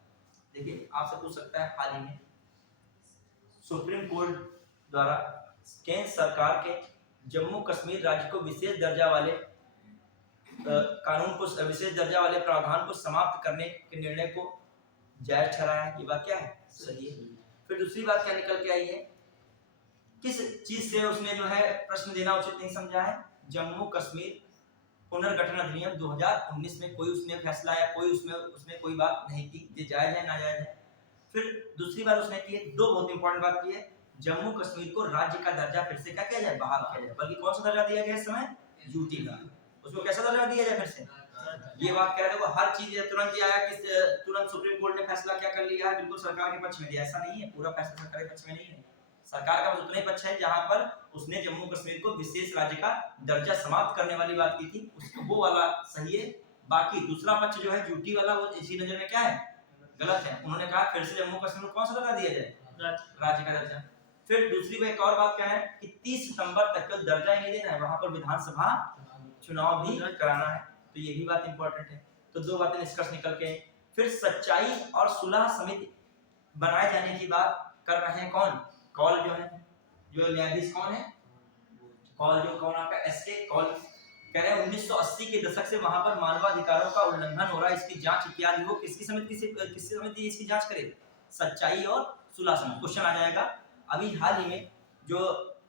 देखिए आपसे पूछ सकता है, हाल ही में सुप्रीम कोर्ट द्वारा केंद्र सरकार के जम्मू कश्मीर राज्य को विशेष दर्जा वाले कानून को विशेष दर्जा वाले प्रावधान को समाप्त करने के निर्णय को जायज ठहराया है। ये बात क्या है? सही है। फिर दूसरी बात क्या निकल के आई है, किस चीज से उसने जो है प्रश्न देना उचित नहीं समझा है? जम्मू कश्मीर पुनर्गठन अधिनियम 2019 में कोई उसने फैसला या कोई उसमें कोई बात नहीं की ये जायज है नाजायज है। फिर दूसरी बात उसने की है, दो बहुत इंपॉर्टेंट बात की है, जम्मू कश्मीर को राज्य का दर्जा फिर से क्या किया जाए, बहाल किया जाए। बल्कि कौन सा दर्जा दिया गया इस समय, यूटी का, उसको कैसा दर्जा दिया जाए फिर से। ये बात कह रहे थे हर चीज तुरंत ही आया कि तुरंत सुप्रीम कोर्ट ने फैसला क्या कर लिया है, बिल्कुल सरकार के पक्ष में दिया, ऐसा नहीं है, पूरा फैसला सरकार के पक्ष में नहीं है। सरकार का बस उतना ही पक्ष है जहां पर उसने जम्मू कश्मीर को विशेष राज्य का दर्जा समाप्त करने वाली बात की थी, उसको वो वाला सही है। बाकी दूसरा पक्ष जो है यूटी वाला, वो इसी नजर में क्या है, गलत है। उन्होंने कहा फिर से जम्मू कश्मीर को कौन सा दर्जा दिया जाए, राज्य का दर्जा। फिर दूसरी एक और बात क्या है कि 30 सितंबर तक का दर्जा ही नहीं देना है, वहां पर विधानसभा चुनाव भी कराना है, तो ये भी बात इंपॉर्टेंट है। तो दो बातें निष्कर्ष निकल के। फिर सच्चाई और सुलह समिति बनाए जाने की बात कर रहे हैं कौन, कॉल जो है, जो न्यायाधीश कौन है, कॉल जो कौन आपका एसके कॉल कह रहे हैं 1980 के दशक से वहां पर मानवाधिकारों का उल्लंघन हो रहा है, इसकी जांच इत्यादि हो, किसकी समिति इसकी जांच करे, सच्चाई और सुलह समिति। क्वेश्चन आ जाएगा। अभी हाल ही में जो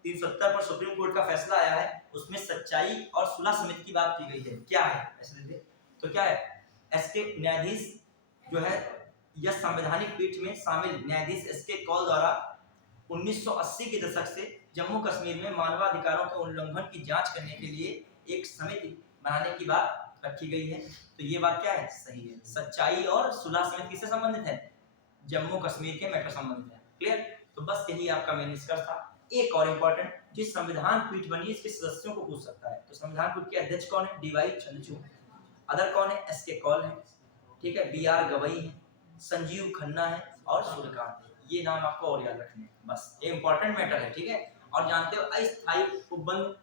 370 पर सुप्रीम कोर्ट का फैसला आया है उसमें सच्चाई और सुलह समिति की बात की गई है। क्या है ऐसे, तो क्या है, एसके न्यायाधीश जो है यह संवैधानिक पीठ में शामिल न्यायाधीश एसके कौल द्वारा 1980 के दशक से जम्मू कश्मीर में मानवाधिकारों के उल्लंघन की जांच करने के लिए एक समिति बनाने की बात रखी गई है। तो ये बात क्या है, सही है। सच्चाई और सुलह समिति किससे संबंधित है, जम्मू कश्मीर के मैटर संबंधित है। क्लियर, तो बस यही आपका मेन निष्कर्ष था। एक और इंपॉर्टेंट, जिस संविधान पीठ बनी इसके सदस्यों को पूछ सकता है, तो संविधान पीठ के अध्यक्ष कौन है, डीवाई चंद्रचूड़, अदर कौन है, एसके कौल है, ठीक है, बीआर गवई है, संजीव खन्ना है और सूर्यकांत। ये नाम आपको और याद रखने हैं, बस ये इंपॉर्टेंट मैटर है, ठीक है। और जानते हो अस्थायी उपबंध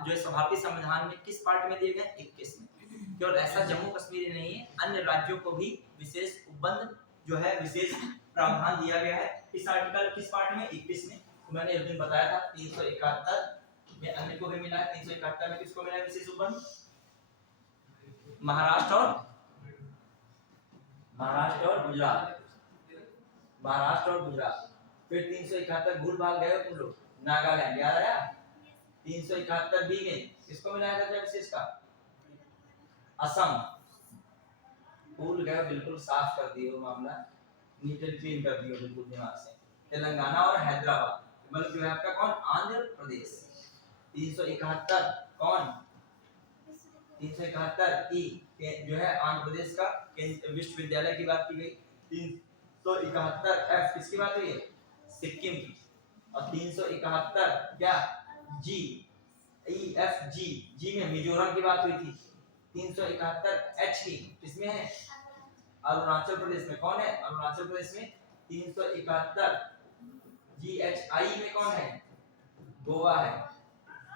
जो है भारतीय संविधान में किस पार्ट में दिए गए, 21 में। केवल ऐसा जम्मू कश्मीर नहीं है, अन्य राज्यों को भी विशेष उपबंध जो है विशेष प्रावधान दिया गया है। इस आर्टिकल किस पार्ट में, 21 में। तो मैंने एक दिन बताया था 371 में अन्य को भी मिला है, 371 में किसको मिला है विशेष उपबंध, महाराष्ट्र और गुजरात, महाराष्ट्र और गुजरात। फिर 371 भूल भाग गए हो तुम लोग, नागालैंड याद आया, 371 बी में किसको मिलाया जाता है विशेष का, असम, भूल गए, बिल्कुल साफ कर दिए मामला, नीट एंड क्लीन कर दिया बिल्कुल दिमाग से। तेलंगाना और हैदराबाद, मतलब जो है आपका कौन, आंध्र प्रदेश। 371 कौन, 371 ई जो है आंध्र प्रदेश का विश्वविद्यालय की बात की गई। 371 एफ किसकी बात हुई है, सिक्किम की। और 371 क्या, जी ई एफ जी, जी में मिजोरम की बात हुई थी। 371 एच की किसमें है, अरुणाचल प्रदेश में। कौन है, अरुणाचल प्रदेश में। 371 जी एच आई में कौन है, गोवा है।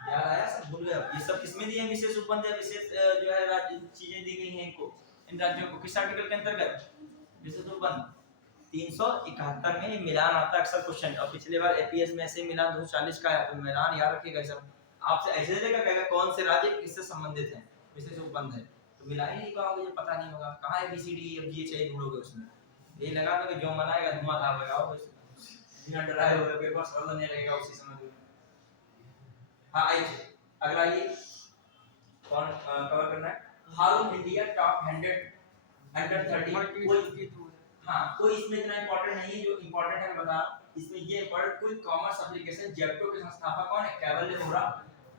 याद आया, सब भूल गए। ये सब किसमें दिए हैं विशेष उपबंध या विशेष जो है राज्य चीजें दी गई हैं इनको, इन राज्यों को किस आर्टिकल के अंतर्गत, विशेष उपबंध 371 में। मिलान आता है अक्सर क्वेश्चन, और पिछले बार एपीएस में ऐसे मिलान 240 का है, तो मिलान याद रखिएगा। सब आपसे ऐसे देगा कहेगा कौन से राज्य किससे संबंधित हैं, विशेष उपबंध है, तो मिला ही नहीं पाओगे, ये पता नहीं होगा कहां है ABCDEFGH ढूंढोगे उसमें। ये लगा दो कि जो मनाएगा धुआं धार लगाओगे, बिना डराए हुए पेपर सॉल्व नहीं लगेगा उसी समय। हाँ आइए अगला, ये कौन कवर करना है, हाउ इंडिया टॉप 100 अंडर 30। हाँ कोई इसमें इतना इंपॉर्टेंट नहीं है, जो इंपॉर्टेंट है मैं बता, इसमें ये इंपॉर्टेंट, कोई कॉमर्स एप्लीकेशन जेप्टो के संस्थापक कौन है, कैवल्य वोहरा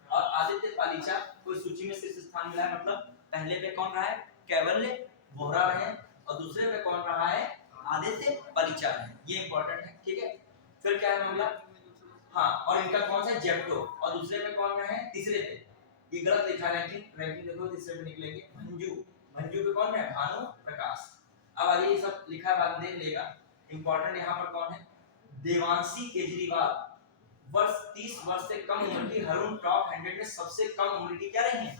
और आदित्य पालीचा को सूची में शीर्ष स्थान मिला है। मतलब पहले पे कौन रहा है, कैवल्य वोहरा रहे, और दूसरे पे कौन रहा है, आदित्य पालीचा रहे। ये इंपॉर्टेंट है, ठीक है। फिर क्या है मामला, हाँ, और इनका कौन सा जेप्टो, और दूसरे पे कौन रहे, तीसरे पे, ये गलत लिखा है रैंकिंग देखो, तीसरे पे निकलेगी भंजू पे कौन है, भानु प्रकाश। अब आइए ये सब लिखा है, बाद देख लेगा। इंपॉर्टेंट यहाँ पर कौन है, देवांशी केजरीवाल, वर्ष 30 वर्ष से कम उम्र की हरून टॉप 100 में सबसे कम उम्र की क्या रही है,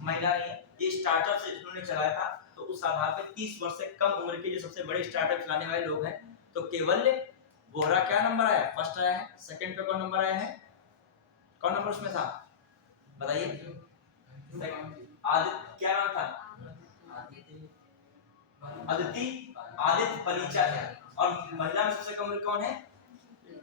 महिला रही है। ये स्टार्टअप से इन्होंने चलाया था, तो उस आधार पे 30 वर्ष से कम उम्र के जो सबसे बड़े स्टार्टअप चलाने वाले लोग हैं, तो केवल्य वोहरा क्या नंबर आया, फर्स्ट आया है। सेकंड पे कौन नंबर आया है, कौन नंबर उसमें था बताइए, आदित्य, क्या नाम था, आदित्य पलीचा है। और महिला में सबसे कम उम्र कौन है,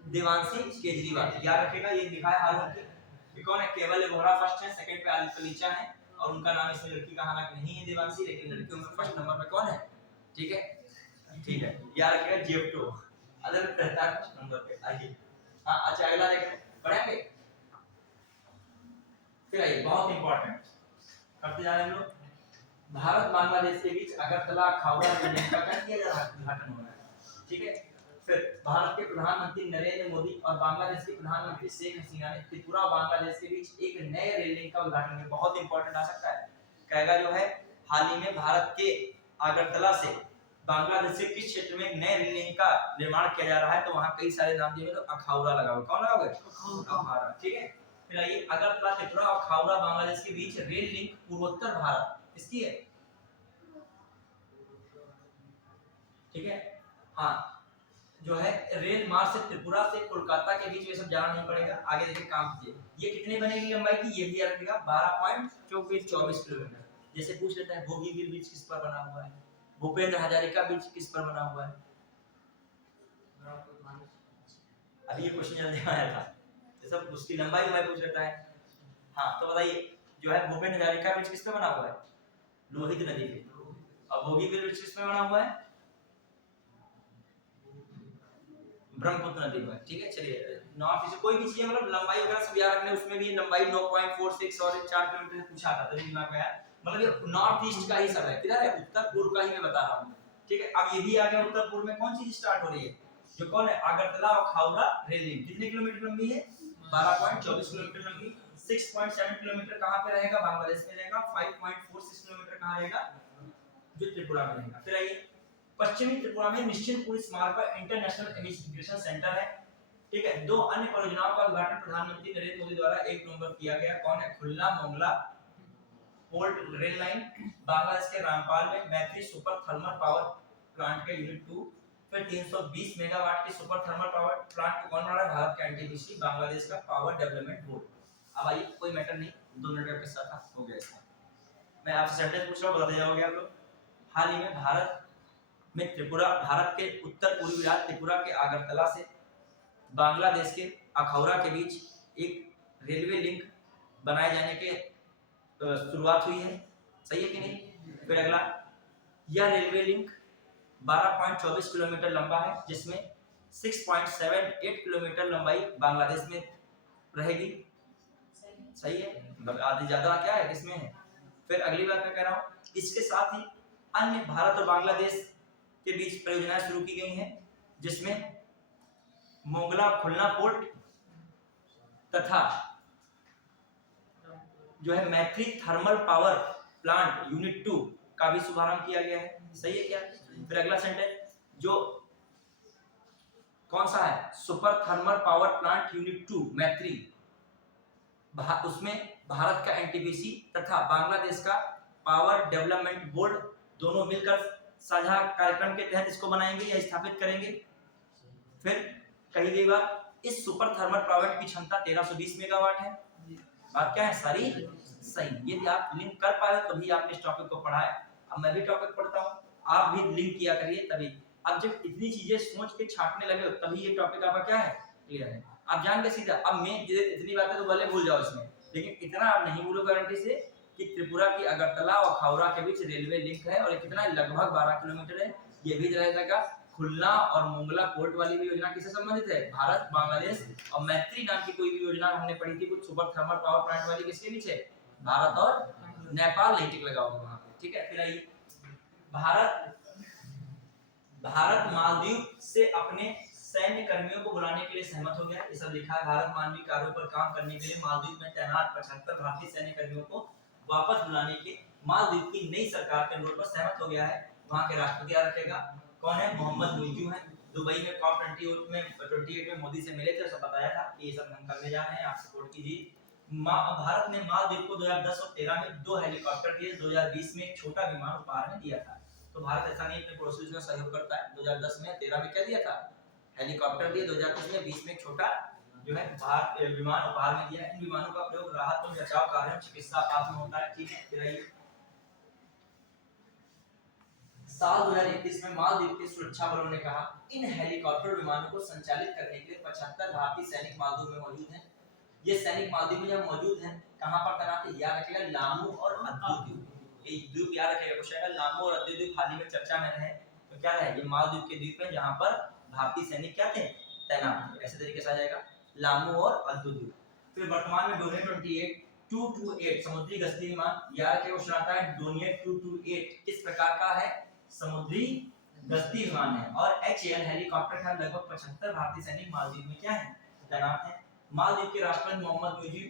देवांशी केजरीवाल। याद रखेगा, ये लिखा है हारून की, कौन है, केवल वोहरा फर्स्ट है, सेकंड पे आदित्य पलीचा है, और उनका नाम इसमें लड़की का हालांकि नहीं है देवांशी, लेकिन लड़कियों में फर्स्ट नंबर पे कौन है, ठीक है, ठीक है, याद रखिएगा जेप्टो अदर रहता है फर्स्ट नंबर पे। आइए हाँ, अच्छा अगला देखें, पढ़ेंगे, फिर आइए बहुत इंपॉर्टेंट करते जा रहे हैं हम लोग। भारत बांग्लादेश के बीच अगरतला अखाउड़ा रेल का क्या किया जा रहा है, उद्घाटन हो रहा है, ठीक है। फिर भारत के प्रधानमंत्री नरेंद्र मोदी और बांग्लादेश के प्रधानमंत्री शेख हसीना ने त्रिपुरा और बांग्लादेश के बीच एक नए रेल लिंक का उद्घाटन किया। बहुत इंपॉर्टेंट आ सकता है, कहेगा जो है हाल ही में भारत के अगरतला से बांग्लादेश के किस क्षेत्र में एक नए रेल लिंक का निर्माण किया जा रहा है, तो वहां कई सारे नाम दिए, तो अखाउड़ा लगाओगे, कौन लगाओगे, अखाउड़ा, ठीक है। फिर आइए अगरतला त्रिपुरा और अखाउड़ा बांग्लादेश के बीच रेल लिंक पूर्वोत्तर भारत किसकी है, ठीक है, हाँ, जो है रेल मार्ग से त्रिपुरा से कोलकाता के बीच, ये सब जाना नहीं पड़ेगा, आगे देखिए काम कीजिए। ये कितने बनेगी लंबाई की, ये भी याद रखिएगा 12.24 किलोमीटर। जैसे पूछ लेता है बोगीबील ब्रिज किस पर बना हुआ है, भूपेंद्र हजारिका ब्रिज किस पर बना हुआ है, अभी ये क्वेश्चन जल्दी आया था, ये सब उसकी लंबाई वह पूछ लेता है। हाँ तो बताइए जो है भूपेंद्र हजारिका ब्रिज किस पे बना हुआ है, लोहित नदी पे, और बोगीबील ब्रिज किस पे बना हुआ है, ब्रह्मपुत्र नदी पर, ठीक है। चलिए नॉर्थ ईस्ट कोई भी चीज मतलब लंबाई वगैरह सब याद रखने, उसमें भी लंबाई 9.46 और 4 किलोमीटर पूछा था, तभी दिमाग में आया, मतलब ये नॉर्थ ईस्ट का ही सब है, किधर है, उत्तर पूर्व का ही मैं बता रहा हूँ, ठीक है। अब ये भी आ गया उत्तर पूर्व में कौन चीज स्टार्ट हो रही है, जो कौन है, अगरतला और खाउड़ा रेल लिंक, कितने किलोमीटर लंबी है, 12.24 किलोमीटर लंबी। 6.7 किलोमीटर कहां पे रहेगा, बांग्लादेश में रहेगा। 5.46 किलोमीटर कहां रहेगा, जो त्रिपुरा में रहेगा। फिर आइए पश्चिमी त्रिपुरा में निश्चिंतपुर स्मारक पर इंटरनेशनल इन्वेस्टिगेशन सेंटर है, ठीक है। दो अन्य परियोजनाओं का उद्घाटन प्रधानमंत्री नरेंद्र मोदी द्वारा 1 नवंबर किया गया, कौन है, खुल्ला Mongla port rail line, Bangladesh के रामपाल में मैत्री सुपर थर्मल पावर प्लांट के यूनिट 2। फिर 320 मेगावाट के सुपर थर्मल पावर प्लांट को कौन बना रहा है, भारत का एनटीपीसी, बांग्लादेश का पावर डेवलपमेंट बोर्ड। अब आइए कोई मैटर नहीं, 2 मिनट का किस्सा था, हो गया इसका, मैं आपसे सेंटेंस पूछ रहा हूं, बता जाओगे आप लोग। हाल ही में भारत में त्रिपुरा, भारत के उत्तर पूर्वी राज्य त्रिपुरा के अगरतला से बांग्लादेश के अखौरा के बीच एक रेलवे लिंक बनाए जाने के शुरुआत हुई है, सही है कि नहीं। फिर अगला, यह रेलवे लिंक 12.24 किलोमीटर लंबा है, जिसमें 6.78 किलोमीटर लंबाई बांग्लादेश में रहेगी, सही है, आधी ज्यादा क्या है इसमें है। फिर अगली बात मैं कह रहा हूँ, इसके साथ ही अन्य भारत और बांग्लादेश के बीच परियोजनाएं शुरू की गई हैं, जिसमें मोंगला खुलना पोर्ट तथा जो है मैत्री थर्मल पावर प्लांट यूनिट 2 का भी शुभारंभ किया गया है, सही है क्या। फिर अगला सेंटेंस, जो कौन सा है, super thermal power plant unit 2 मैत्री, उसमें भारत का एनटीपीसी तथा बांग्लादेश का पावर डेवलपमेंट बोर्ड दोनों मिलकर साझा कार्यक्रम के तहत इसको बनाएंगे या स्थापित करेंगे। फिर कही गई बात, इस सुपर थर्मल पावर की क्षमता 1320 मेगावाट है, बात क्या है, सारी सही। यदि आप लिंक कर पाए तभी आपने इस टॉपिक को पढ़ा है, अब मैं भी टॉपिक पढ़ता हूँ, आप भी लिंक किया करिए तभी। अब जब इतनी चीजें सोच के छाटने लगे हो तभी ये टॉपिक आपका क्या है, क्लियर है, आप जान के सीधा। अब मैं इतनी बातें तो भले भूल जाओ इसमें, लेकिन इतना आप नहीं भूलो गारंटी से कि त्रिपुरा की अगरतला और खाउरा के बीच रेलवे लिंक है, और कितना लगभग 12 किलोमीटर है। ये भी रहेगा खुलना और मोंगला पोर्ट वाली भी योजना किससे संबंधित है, भारत बांग्लादेश, और मैत्री नाम की कोई भी योजना हमने पढ़ी थी कुछ सुपर थर्मल पावर प्लांट वाली, किसके बीच है, भारत और नेपाल, नहीं टिक लगाओगे वहां पे, ठीक है। फिर आइए, भारत मालदीव से अपने सैन्य कर्मियों को बुलाने के लिए सहमत हो गया, ये सब लिखा है। भारत मानवीय कार्यों पर काम करने के लिए मालदीव में तैनात 75 भारतीय सैन्य कर्मियों को वापस बुलाने के मालदीव की नई सरकार के अनुरोध पर सहमत हो गया है। वहां के राष्ट्रपति याद रखेगा कौन है, मोहम्मद मुइजू है। दुबई में COP 28 में मोदी से मिले थे, सब बताया था कि ये सब हम करने जा रहे हैं, आप सपोर्ट कीजिए। भारत ने मालदीव को 2010 और 13 में 2 हेलीकॉप्टर दिए, 2020 में एक छोटा विमान उपहार में दिया था। तो भारत ऐसा नहीं अपने पड़ोसियों में सहयोग करता है, 2010 में 13 में क्या दिया था, हेलीकॉप्टर दिए, 2020 में 20 में एक छोटा जो है भारत विमान उपहार में दिया। इन विमानों का प्रयोग राहत और बचाव कार्यों, चिकित्सा आपात में होता है, ठीक है। फिर आइए, साल 2021 में मालदीव के सुरक्षा बलों ने कहा इन हेलीकॉप्टर विमानों को संचालित करने के लिए 75 भारतीय सैनिक मालदीव में मौजूद हैं। ये सैनिक मालदीव में जब मौजूद है कहाँ पर तैनात है, याद रखिएगा लामू और अद्दू द्वीप। ये द्वीप याद रखिएगा, क्वेश्चन है लामू और अद्दू द्वीप हाल ही में चर्चा में रहे, तो क्या है ये मालदीव के द्वीप है जहाँ पर भारतीय सैनिक क्या थे, तैनात थे। ऐसे तरीके से आ जाएगा लामू और अद्दू द्वीप। फिर वर्तमान में डोनियर 228 समुद्री गश्ती विमान, याद रखिएगा क्वेश्चन आता है डोनियर 228 किस प्रकार का है, समुद्री गश्ती विमान है। और HAL हेलीकॉप्टर का लगभग 75 भारतीय सैनिक मालदीव में क्या है, तैनात है। मालदीव के राष्ट्रपति मोहम्मद मुजीब